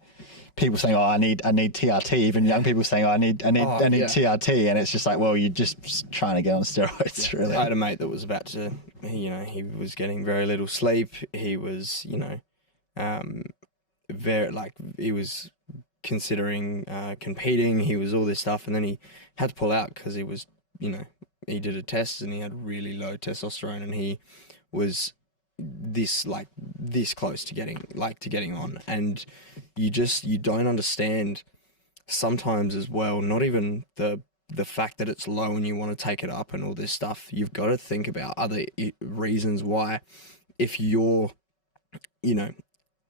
people saying, "Oh, I need TRT." Even young people saying, "Oh, I need TRT," and it's just like, well, you're just trying to get on steroids, really. I had a mate that was about to, he was getting very little sleep. He was, he was considering competing. He was all this stuff, and then he had to pull out because he was, he did a test and he had really low testosterone, and he was this close to getting on, and you don't understand sometimes as well, not even the fact that it's low and you want to take it up and all this stuff. You've got to think about other reasons why, if you're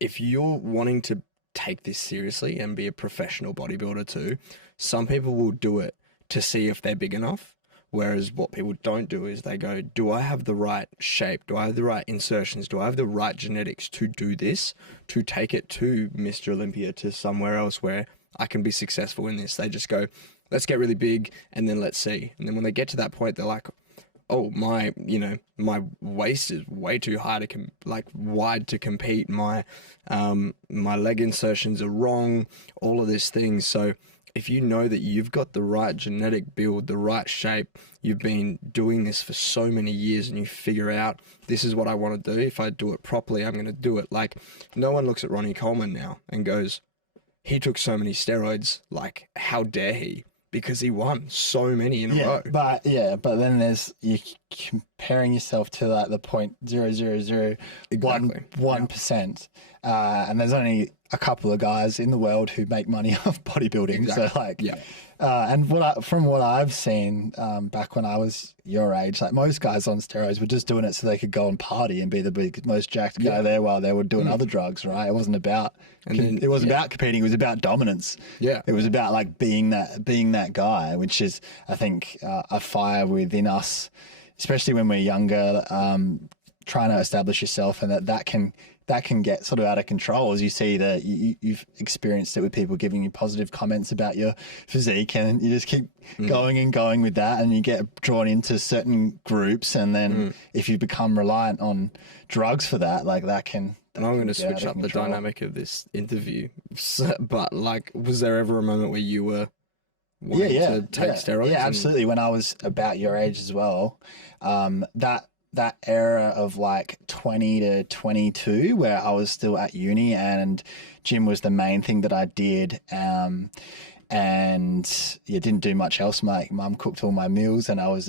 wanting to take this seriously and be a professional bodybuilder too, some people will do it to see if they're big enough. Whereas what people don't do is they go, do I have the right shape? Do I have the right insertions? Do I have the right genetics to do this, to take it to Mr. Olympia, to somewhere else where I can be successful in this? They just go, let's get really big and then let's see. And then when they get to that point, they're like, oh, my waist is way too high wide to compete. My leg insertions are wrong, all of these things. So if you know that you've got the right genetic build, the right shape, you've been doing this for so many years, and you figure out, this is what I want to do. If I do it properly, I'm going to do it. Like, no one looks at Ronnie Coleman now and goes, he took so many steroids. Like, how dare he? Because he won so many in a row. But then there's you comparing yourself to like the 0.0001%, and there's only a couple of guys in the world who make money off bodybuilding. Exactly. So like, Yeah. And from what I've seen back when I was your age, like most guys on steroids were just doing it so they could go and party and be the most jacked guy there while they were doing other drugs, right? It wasn't about about competing. It was about dominance. Yeah, it was about like being that guy, which is I think a fire within us, especially when we're younger, trying to establish yourself, and that can get sort of out of control as you see that you've experienced it with people giving you positive comments about your physique, and you just keep going and going with that, and you get drawn into certain groups, and then if you become reliant on drugs for that, like that can. And I'm going to switch up the dynamic of this interview, but like, was there ever a moment where you were wanting to take steroids? Yeah, absolutely. When I was about your age as well, that era of like 20 to 22 where I was still at uni and gym was the main thing that I did. And didn't do much else. My mum cooked all my meals, and I was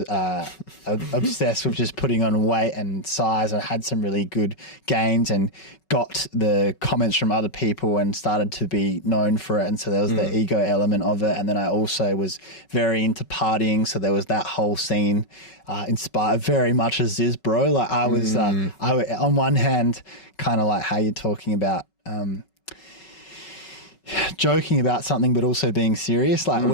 obsessed with just putting on weight and size. I had some really good gains and got the comments from other people and started to be known for it. And so there was the ego element of it. And then I also was very into partying. So there was that whole scene inspired very much as Ziz, bro. Like I was, on one hand, kind of like how you're talking about, joking about something but also being serious. Like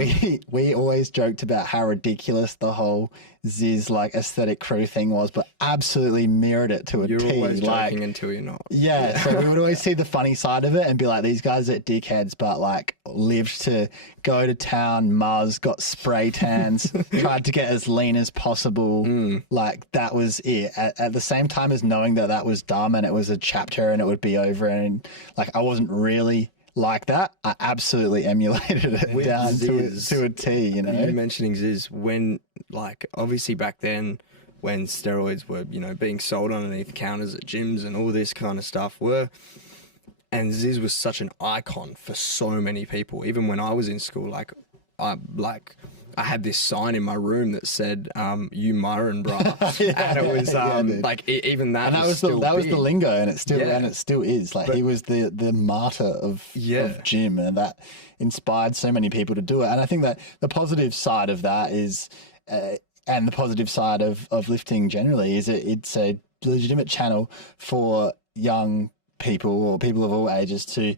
we always joked about how ridiculous the whole Ziz like aesthetic crew thing was, but absolutely mirrored it to a You're T. always like, joking until you're not. Yeah, so we would always see the funny side of it and be like, these guys are dickheads, but like lived to go to town, muzz, got spray tans, tried to get as lean as possible. Like that was it. At the same time as knowing that was dumb and it was a chapter and it would be over, and like I wasn't really like that, I absolutely emulated it With down Ziz, to a T, you know. You mentioning Ziz, when like obviously back then when steroids were, being sold underneath counters at gyms and all this kind of stuff and Ziz was such an icon for so many people. Even when I was in school, I had this sign in my room that said, "You Myron, brah," and it was even that. And that was the lingo, and it still is. Like he was the martyr of gym, and that inspired so many people to do it. And I think that the positive side of that is, and the positive side of lifting generally is it's a legitimate channel for young people or people of all ages to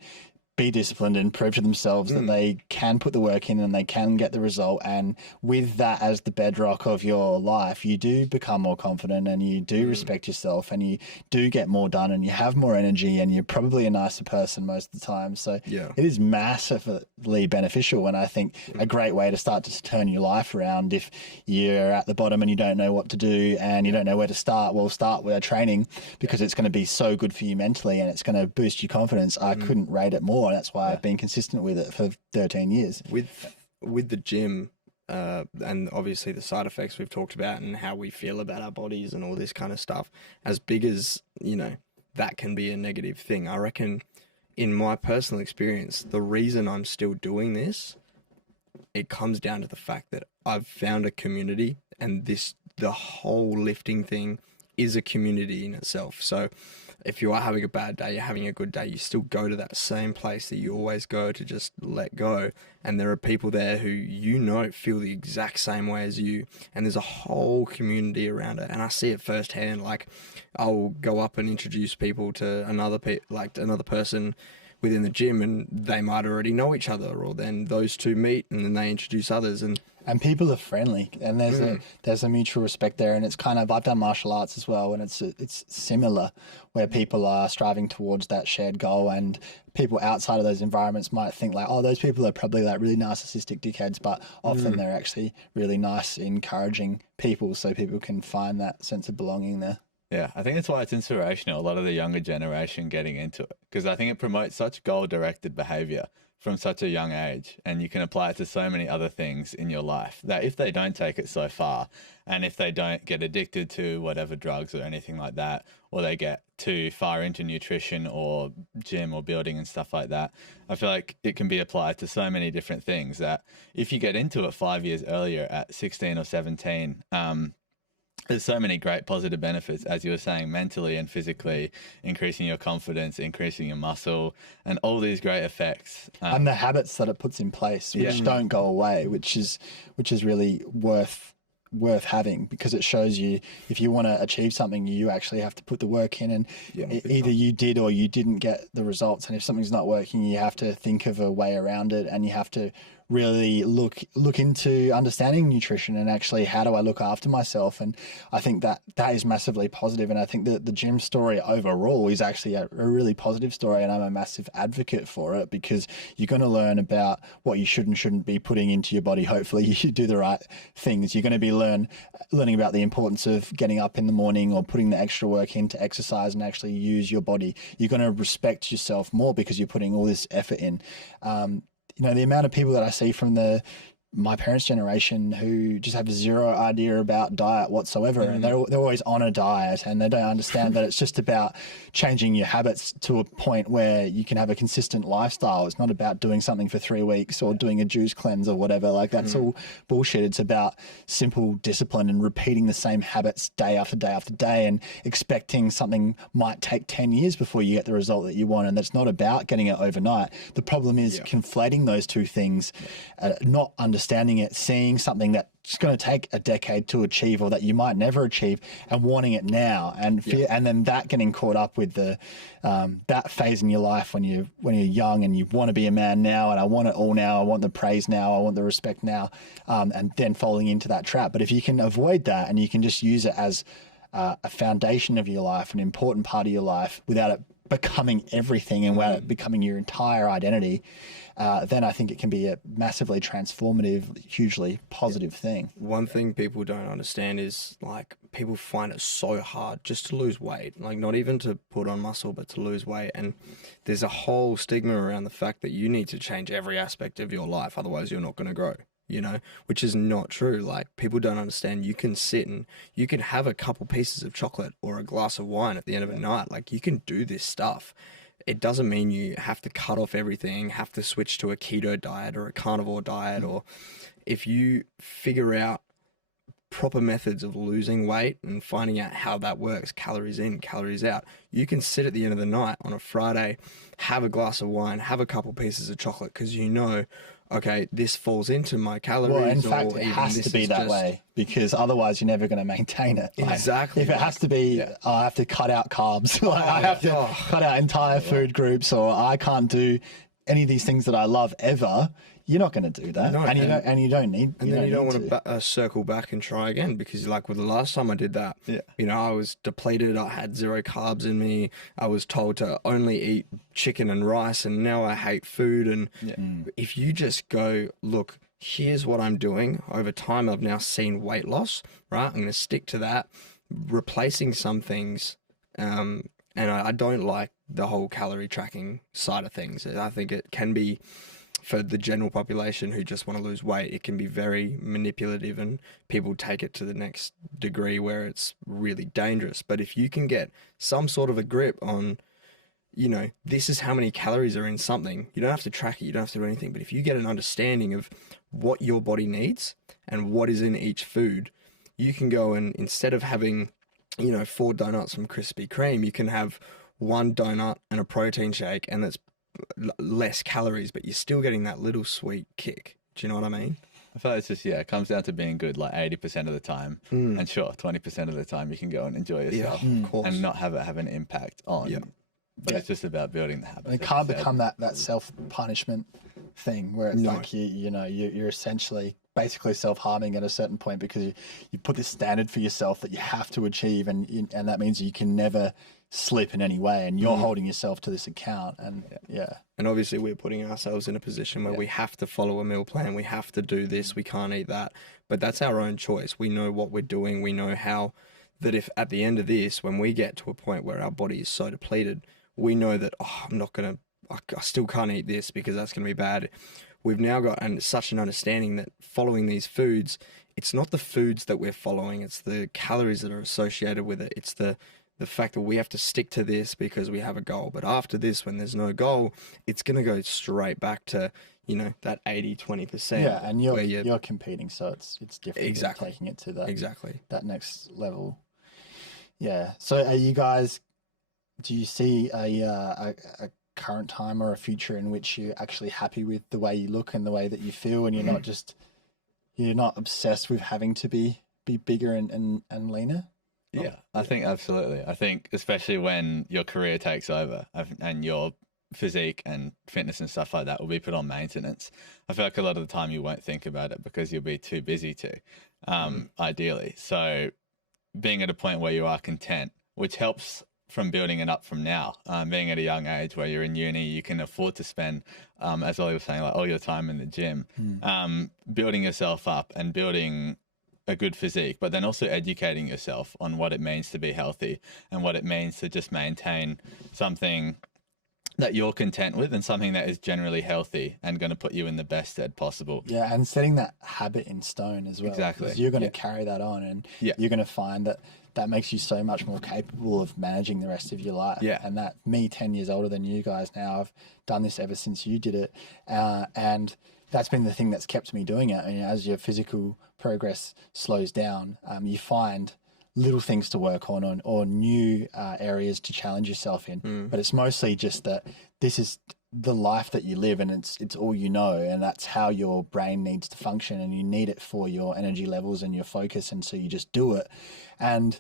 be disciplined and prove to themselves that they can put the work in and they can get the result. And with that as the bedrock of your life, you do become more confident and you do respect yourself and you do get more done and you have more energy and you're probably a nicer person most of the time. So it is massively beneficial, and I think a great way to start to turn your life around if you're at the bottom and you don't know what to do and you don't know where to start. Well, start with training because it's going to be so good for you mentally and it's going to boost your confidence. I couldn't rate it more. That's why I've been consistent with it for 13 years. With the gym, and obviously the side effects we've talked about and how we feel about our bodies and all this kind of stuff, as big as, that can be a negative thing. I reckon in my personal experience, the reason I'm still doing this, it comes down to the fact that I've found a community, and the whole lifting thing is a community in itself. So if you are having a bad day, you're having a good day, you still go to that same place that you always go to just let go. And there are people there who feel the exact same way as you. And there's a whole community around it. And I see it firsthand. Like I'll go up and introduce people to another person within the gym, and they might already know each other, or then those two meet and then they introduce others. And people are friendly, and there's a mutual respect there, and it's kind of, I've done martial arts as well, and it's similar, where people are striving towards that shared goal, and people outside of those environments might think like, oh, those people are probably like really narcissistic dickheads, but often they're actually really nice, encouraging people, so people can find that sense of belonging there. Yeah, I think that's why it's inspirational, a lot of the younger generation getting into it, because I think it promotes such goal-directed behavior from such a young age, and you can apply it to so many other things in your life that if they don't take it so far, and if they don't get addicted to whatever drugs or anything like that, or they get too far into nutrition or gym or building and stuff like that, I feel like it can be applied to so many different things that if you get into it 5 years earlier at 16 or 17, there's so many great positive benefits, as you were saying, mentally and physically, increasing your confidence, increasing your muscle, and all these great effects. And the habits that it puts in place, which don't go away, which is really worth having, because it shows you if you want to achieve something, you actually have to put the work in, and either you did or you didn't get the results. And if something's not working, you have to think of a way around it, and you have to really look into understanding nutrition and actually how do I look after myself. And I think that is massively positive. And I think that the gym story overall is actually a really positive story, and I'm a massive advocate for it, because you're going to learn about what you should and shouldn't be putting into your body. Hopefully you do the right things. You're going to be learning about the importance of getting up in the morning or putting the extra work in to exercise and actually use your body. You're going to respect yourself more because you're putting all this effort in. The amount of people that I see from my parents' generation who just have zero idea about diet whatsoever, and they're always on a diet, and they don't understand that it's just about changing your habits to a point where you can have a consistent lifestyle. It's not about doing something for 3 weeks or doing a juice cleanse or whatever. Like, that's all bullshit. It's about simple discipline and repeating the same habits day after day after day, and expecting something might take 10 years before you get the result that you want. And that's not about getting it overnight. The problem is conflating those two things, not understanding it, seeing something that's going to take a decade to achieve or that you might never achieve, and wanting it now, and and then that getting caught up with the that phase in your life when you're young and you want to be a man now, and I want it all now, I want the praise now, I want the respect now, and then falling into that trap. But if you can avoid that and you can just use it as a foundation of your life, an important part of your life, without it becoming everything and without it becoming your entire identity, then I think it can be a massively transformative, hugely positive thing. One thing people don't understand is, like, people find it so hard just to lose weight, like not even to put on muscle, but to lose weight. And there's a whole stigma around the fact that you need to change every aspect of your life, otherwise you're not going to grow, which is not true. Like, people don't understand you can sit and you can have a couple pieces of chocolate or a glass of wine at the end of the night. Like, you can do this stuff. It doesn't mean you have to cut off everything, have to switch to a keto diet or a carnivore diet. Or if you figure out proper methods of losing weight and finding out how that works, calories in, calories out, you can sit at the end of the night on a Friday, have a glass of wine, have a couple pieces of chocolate, because okay, this falls into my calories. Well, in fact, it has to be that way, because otherwise you're never going to maintain it. Exactly. If it has to be, I have to cut out carbs, I have to cut out entire food groups, or I can't do any of these things that I love ever, you're not going to do that. No, and you don't need. And then you don't want to circle back and try again, because, like, with the last time I did that, I was depleted. I had zero carbs in me. I was told to only eat chicken and rice, and now I hate food. And if you just go, look, here's what I'm doing over time. I've now seen weight loss, right? I'm going to stick to that, replacing some things. And I don't like the whole calorie tracking side of things. I think it can be, for the general population who just want to lose weight, it can be very manipulative, and people take it to the next degree where it's really dangerous. But if you can get some sort of a grip on, this is how many calories are in something, you don't have to track it, you don't have to do anything. But if you get an understanding of what your body needs and what is in each food, you can go and, instead of having 4 donuts from Krispy Kreme, you can have 1 donut and a protein shake, and that's less calories, but you're still getting that little sweet kick. Do you know what I mean? I feel like it's just, it comes down to being good like 80% of the time. And sure, 20% of the time you can go and enjoy yourself and not have it have an impact on. But it's just about building the habit. It can't become that self-punishment thing where it's like you're essentially basically self-harming at a certain point, because you put this standard for yourself that you have to achieve, and that means you can never slip in any way, and you're holding yourself to this account. And and obviously we're putting ourselves in a position where we have to follow a meal plan, we have to do this, we can't eat that, but that's our own choice. We know what we're doing, we know how that if at the end of this, when we get to a point where our body is so depleted, we know that, I still can't eat this because that's going to be bad. We've now got such an understanding that following these foods, it's not the foods that we're following, it's the calories that are associated with it. It's the fact that we have to stick to this because we have a goal. But after this, when there's no goal, it's going to go straight back to, that 80-20%. Yeah, and you're competing, so it's different. Exactly. Taking it to that next level. Yeah. So are you guys, do you see a current time or a future in which you're actually happy with the way you look and the way that you feel, and you're not obsessed with having to be bigger and leaner? Yeah, I think absolutely. I think especially when your career takes over and your physique and fitness and stuff like that will be put on maintenance, I feel like a lot of the time you won't think about it because you'll be too busy to, ideally. So being at a point where you are content, which helps from building it up from now, being at a young age where you're in uni, you can afford to spend, as Oli was saying, like all your time in the gym, building yourself up and building a good physique, but then also educating yourself on what it means to be healthy and what it means to just maintain something that you're content with and something that is generally healthy and going to put you in the best stead possible. Yeah, and setting that habit in stone as well. Exactly. Because you're going to carry that on, and you're going to find that makes you so much more capable of managing the rest of your life. Yeah. And that me 10 years older than you guys now, I've done this ever since you did it. And that's been the thing that's kept me doing it. I mean, as your physical progress slows down, you find little things to work on or new areas to challenge yourself in. But it's mostly just that this is the life that you live, and it's all you know, and that's how your brain needs to function, and you need it for your energy levels and your focus, and so you just do it. And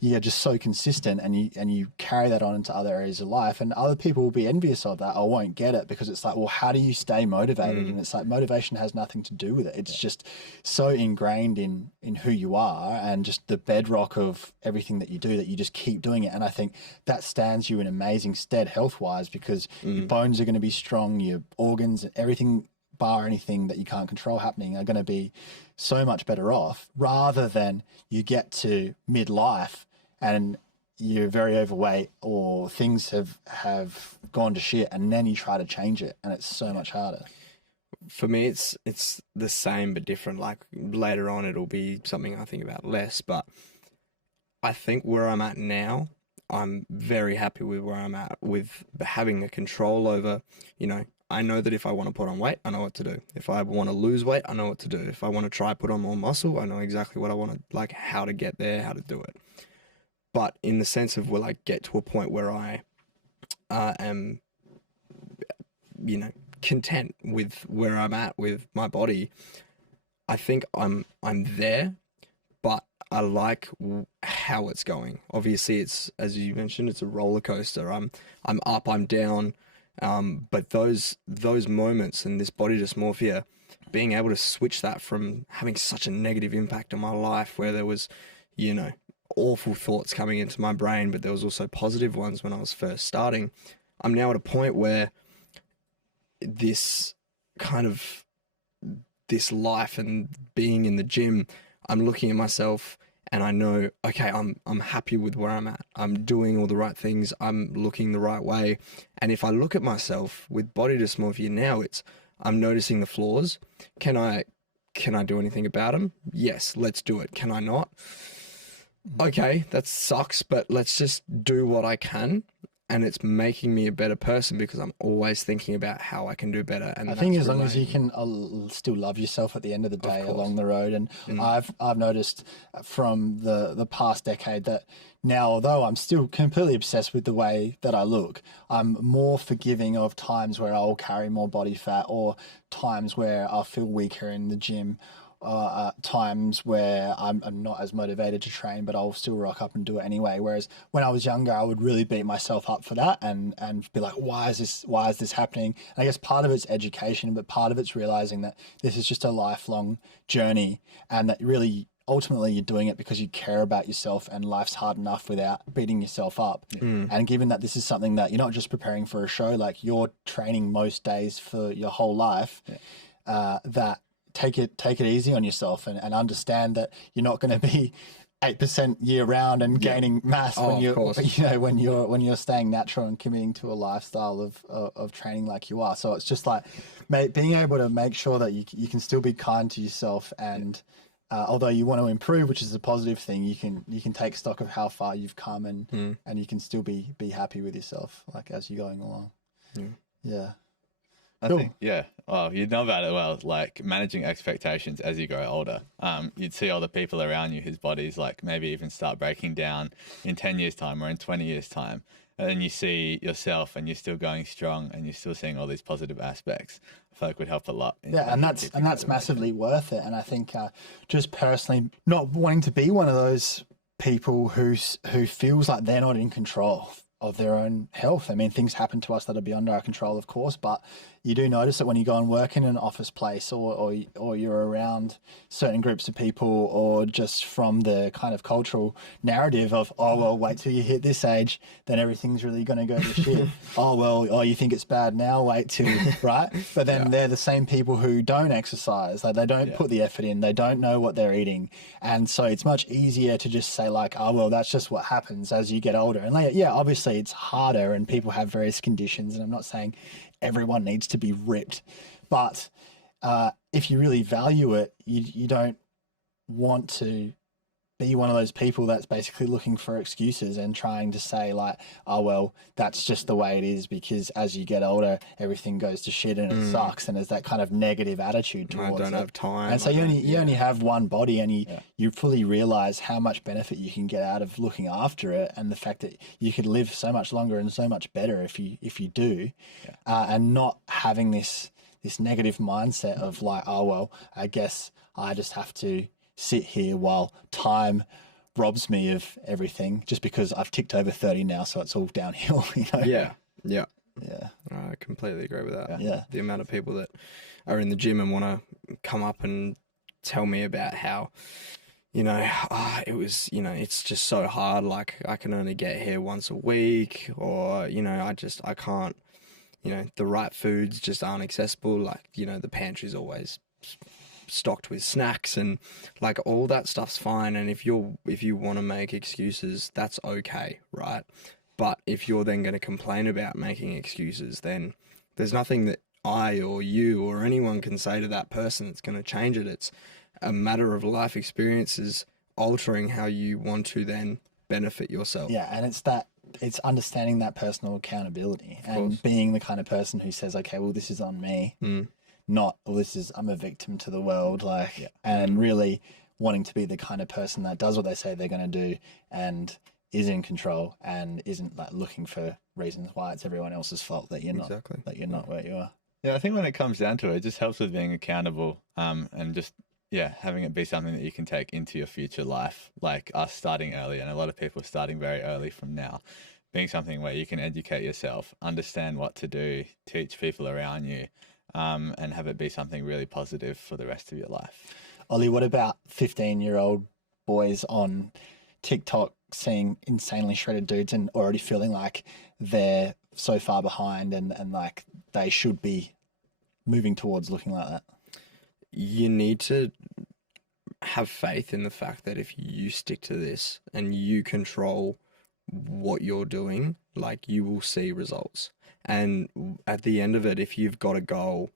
you're just so consistent, and you carry that on into other areas of life, and other people will be envious of that or won't get it, because it's like, well, how do you stay motivated? And it's like, motivation has nothing to do with it. It's just so ingrained in who you are, and just the bedrock of everything that you do, that you just keep doing it. And I think that stands you in amazing stead health wise, because your bones are going to be strong, your organs, everything bar anything that you can't control happening are going to be so much better off, rather than you get to midlife and you're very overweight or things have gone to shit, and then you try to change it, and it's so much harder. For me, it's the same but different. Like later on, it'll be something I think about less, but I think where I'm at now, I'm very happy with where I'm at, with having a control over, I know that if I want to put on weight, I know what to do. If I want to lose weight, I know what to do. If I want to try put on more muscle, I know exactly what I want to, like how to get there, how to do it. But in the sense of, will I get to a point where I am, content with where I'm at with my body, I think I'm there, but I like how it's going. Obviously, it's, as you mentioned, it's a roller coaster. I'm up, I'm down, but those moments and this body dysmorphia, being able to switch that from having such a negative impact on my life, where there was, awful thoughts coming into my brain, but there was also positive ones when I was first starting. I'm now at a point where this life and being in the gym, I'm looking at myself and I know, okay, I'm happy with where I'm at. I'm doing all the right things. I'm looking the right way. And if I look at myself with body dysmorphia now, I'm noticing the flaws. Can I do anything about them? Yes, let's do it. Can I not? Okay, that sucks, but let's just do what I can. And it's making me a better person, because I'm always thinking about how I can do better. And I think as long as you can still love yourself at the end of the day along the road. And I've noticed from the past decade that now, although I'm still completely obsessed with the way that I look, I'm more forgiving of times where I'll carry more body fat, or times where I'll feel weaker in the gym, times where I'm not as motivated to train, but I'll still rock up and do it anyway. Whereas when I was younger, I would really beat myself up for that and be like, why is this happening? And I guess part of it's education, but part of it's realizing that this is just a lifelong journey, and that really ultimately you're doing it because you care about yourself, and life's hard enough without beating yourself up. And given that this is something that you're not just preparing for a show, like you're training most days for your whole life, that take it easy on yourself, and understand that you're not going to be 8% year round and gaining mass Oh, when of you're, course. you know, when you're staying natural and committing to a lifestyle of training like you are. So it's just like being able to make sure that you can still be kind to yourself, and although you want to improve, which is a positive thing, you can take stock of how far you've come, and you can still be happy with yourself, like as you're going along. Yeah. I think, yeah. Oh, you'd know about it well, like managing expectations as you grow older. You'd see other people around you whose bodies like maybe even start breaking down in 10 years' time or in 20 years' time. And then you see yourself and you're still going strong and you're still seeing all these positive aspects. I feel like would help a lot. Yeah, and that's massively worth it. And I think just personally not wanting to be one of those people who feels like they're not in control of their own health. I mean, things happen to us that are beyond our control, of course, but you do notice that when you go and work in an office place, or you're around certain groups of people, or just from the kind of cultural narrative of, oh, well, wait till you hit this age, then everything's really going to go to shit. Oh, you think it's bad now, wait till, right? But then they're the same people who don't exercise, like they don't put the effort in, they don't know what they're eating. And so it's much easier to just say like, oh, well, that's just what happens as you get older. And like, yeah, obviously it's harder and people have various conditions, and I'm not saying everyone needs to be ripped, but if you really value it, you don't want to be one of those people that's basically looking for excuses and trying to say like, oh, well, that's just the way it is because as you get older, everything goes to shit and it sucks. And there's that kind of negative attitude towards it. I don't have time. And so you only have one body, and you fully realize how much benefit you can get out of looking after it, and the fact that you could live so much longer and so much better if you do, and not having this negative mindset of like, oh, well, I guess I just have to sit here while time robs me of everything just because I've ticked over 30 now, so it's all downhill, you know? Yeah. I completely agree with that. Yeah. The amount of people that are in the gym and want to come up and tell me about how, you know, it was, you know, it's just so hard. Like I can only get here once a week, or, you know, I can't, you know, the right foods just aren't accessible. Like, you know, the pantry's always stocked with snacks, and like all that stuff's fine. And if you want to make excuses, that's okay, right? But if you're then going to complain about making excuses, then there's nothing that I or you or anyone can say to that person that's going to change it. It's a matter of life experiences altering how you want to then benefit yourself. Yeah, and it's understanding that personal accountability and being the kind of person who says, okay, well, this is on me. Not, well, I'm a victim to the world, like, and really wanting to be the kind of person that does what they say they're going to do and is in control and isn't like looking for reasons why it's everyone else's fault that you're not where you are. Yeah, I think when it comes down to it, it just helps with being accountable, and just having it be something that you can take into your future life, like us starting early, and a lot of people starting very early from now, being something where you can educate yourself, understand what to do, teach people around you. And have it be something really positive for the rest of your life. Ollie, what about 15-year-old boys on TikTok seeing insanely shredded dudes and already feeling like they're so far behind and like they should be moving towards looking like that? You need to have faith in the fact that if you stick to this and you control what you're doing, like you will see results. And at the end of it, if you've got a goal,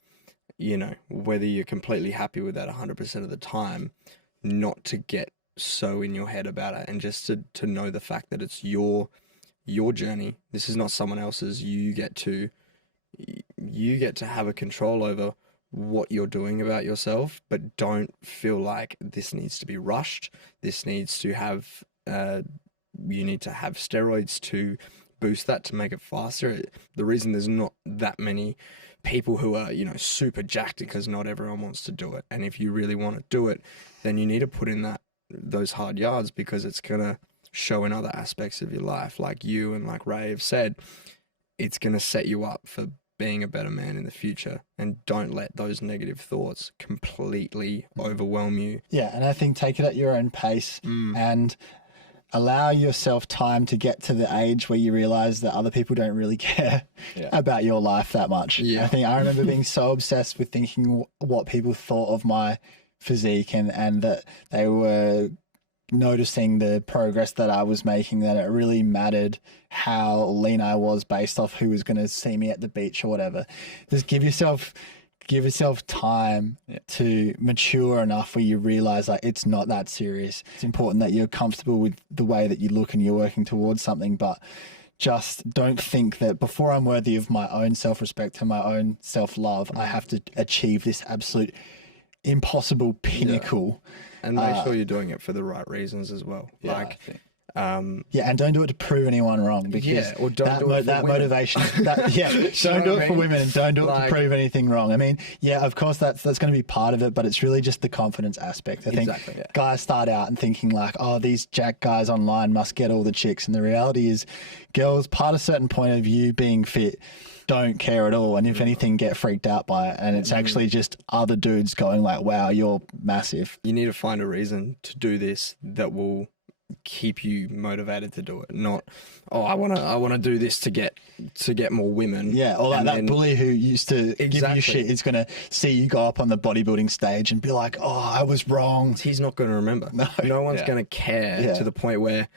you know, whether you're completely happy with that 100% of the time, not to get so in your head about it, and just to know the fact that it's your journey. This is not someone else's. You get to have a control over what you're doing about yourself, but don't feel like this needs to be rushed. This needs to have, you need to have steroids to boost that, to make it faster. The reason there's not that many people who are, you know, super jacked because not everyone wants to do it. And if you really want to do it, then you need to put in those hard yards, because it's going to show in other aspects of your life. Like you and like Ray have said, it's going to set you up for being a better man in the future. And don't let those negative thoughts completely overwhelm you. Yeah, and I think take it at your own pace and allow yourself time to get to the age where you realize that other people don't really care about your life that much. I think I remember being so obsessed with thinking what people thought of my physique and that they were noticing the progress that I was making, that it really mattered how lean I was based off who was going to see me at the beach or whatever. Just give yourself time to mature enough where you realize like it's not that serious. It's important that you're comfortable with the way that you look and you're working towards something, but just don't think that before I'm worthy of my own self-respect and my own self-love, I have to achieve this absolute impossible pinnacle. And make sure you're doing it for the right reasons as well. And don't do it to prove anyone wrong, because or don't do it for that women. motivation. Don't do it for women, and don't do it to prove anything wrong. I mean, of course that's going to be part of it, but it's really just the confidence aspect. I think guys start out and thinking like, oh, these jack guys online must get all the chicks, and the reality is, girls, part a certain point of view being fit, don't care at all, and if anything, get freaked out by it, and it's actually just other dudes going like, wow, you're massive. You need to find a reason to do this that will keep you motivated to do it, not I want to do this to get more women. Or like that bully who used to give you shit is going to see you go up on the bodybuilding stage and be like, oh, I was wrong. He's not going to remember. No one's going to care to the point where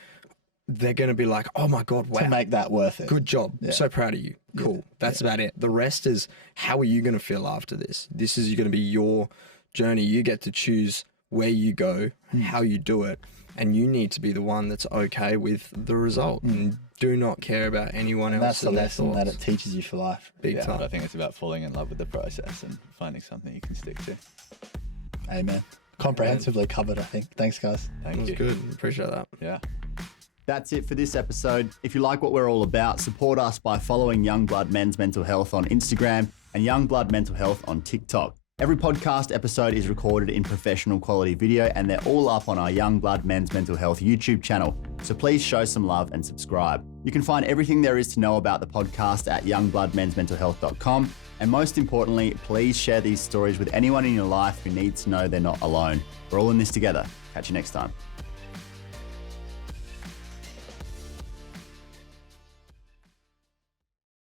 they're going to be like, oh my God, wow, to make that worth it. Good job. So proud of you. Cool. That's about it. The rest is, how are you going to feel after this? This is going to be your journey. You get to choose where you go, how you do it. And you need to be the one that's okay with the result, and do not care about anyone else. That's the lesson that it teaches you for life. Big time. I think it's about falling in love with the process and finding something you can stick to. Amen. Comprehensively covered, I think. Thanks, guys. Thank you. Good. Appreciate that. Yeah. That's it for this episode. If you like what we're all about, support us by following Young Blood Men's Mental Health on Instagram and Young Blood Mental Health on TikTok. Every podcast episode is recorded in professional quality video, and they're all up on our Young Blood Men's Mental Health YouTube channel. So please show some love and subscribe. You can find everything there is to know about the podcast at youngbloodmensmentalhealth.com. And most importantly, please share these stories with anyone in your life who needs to know they're not alone. We're all in this together. Catch you next time.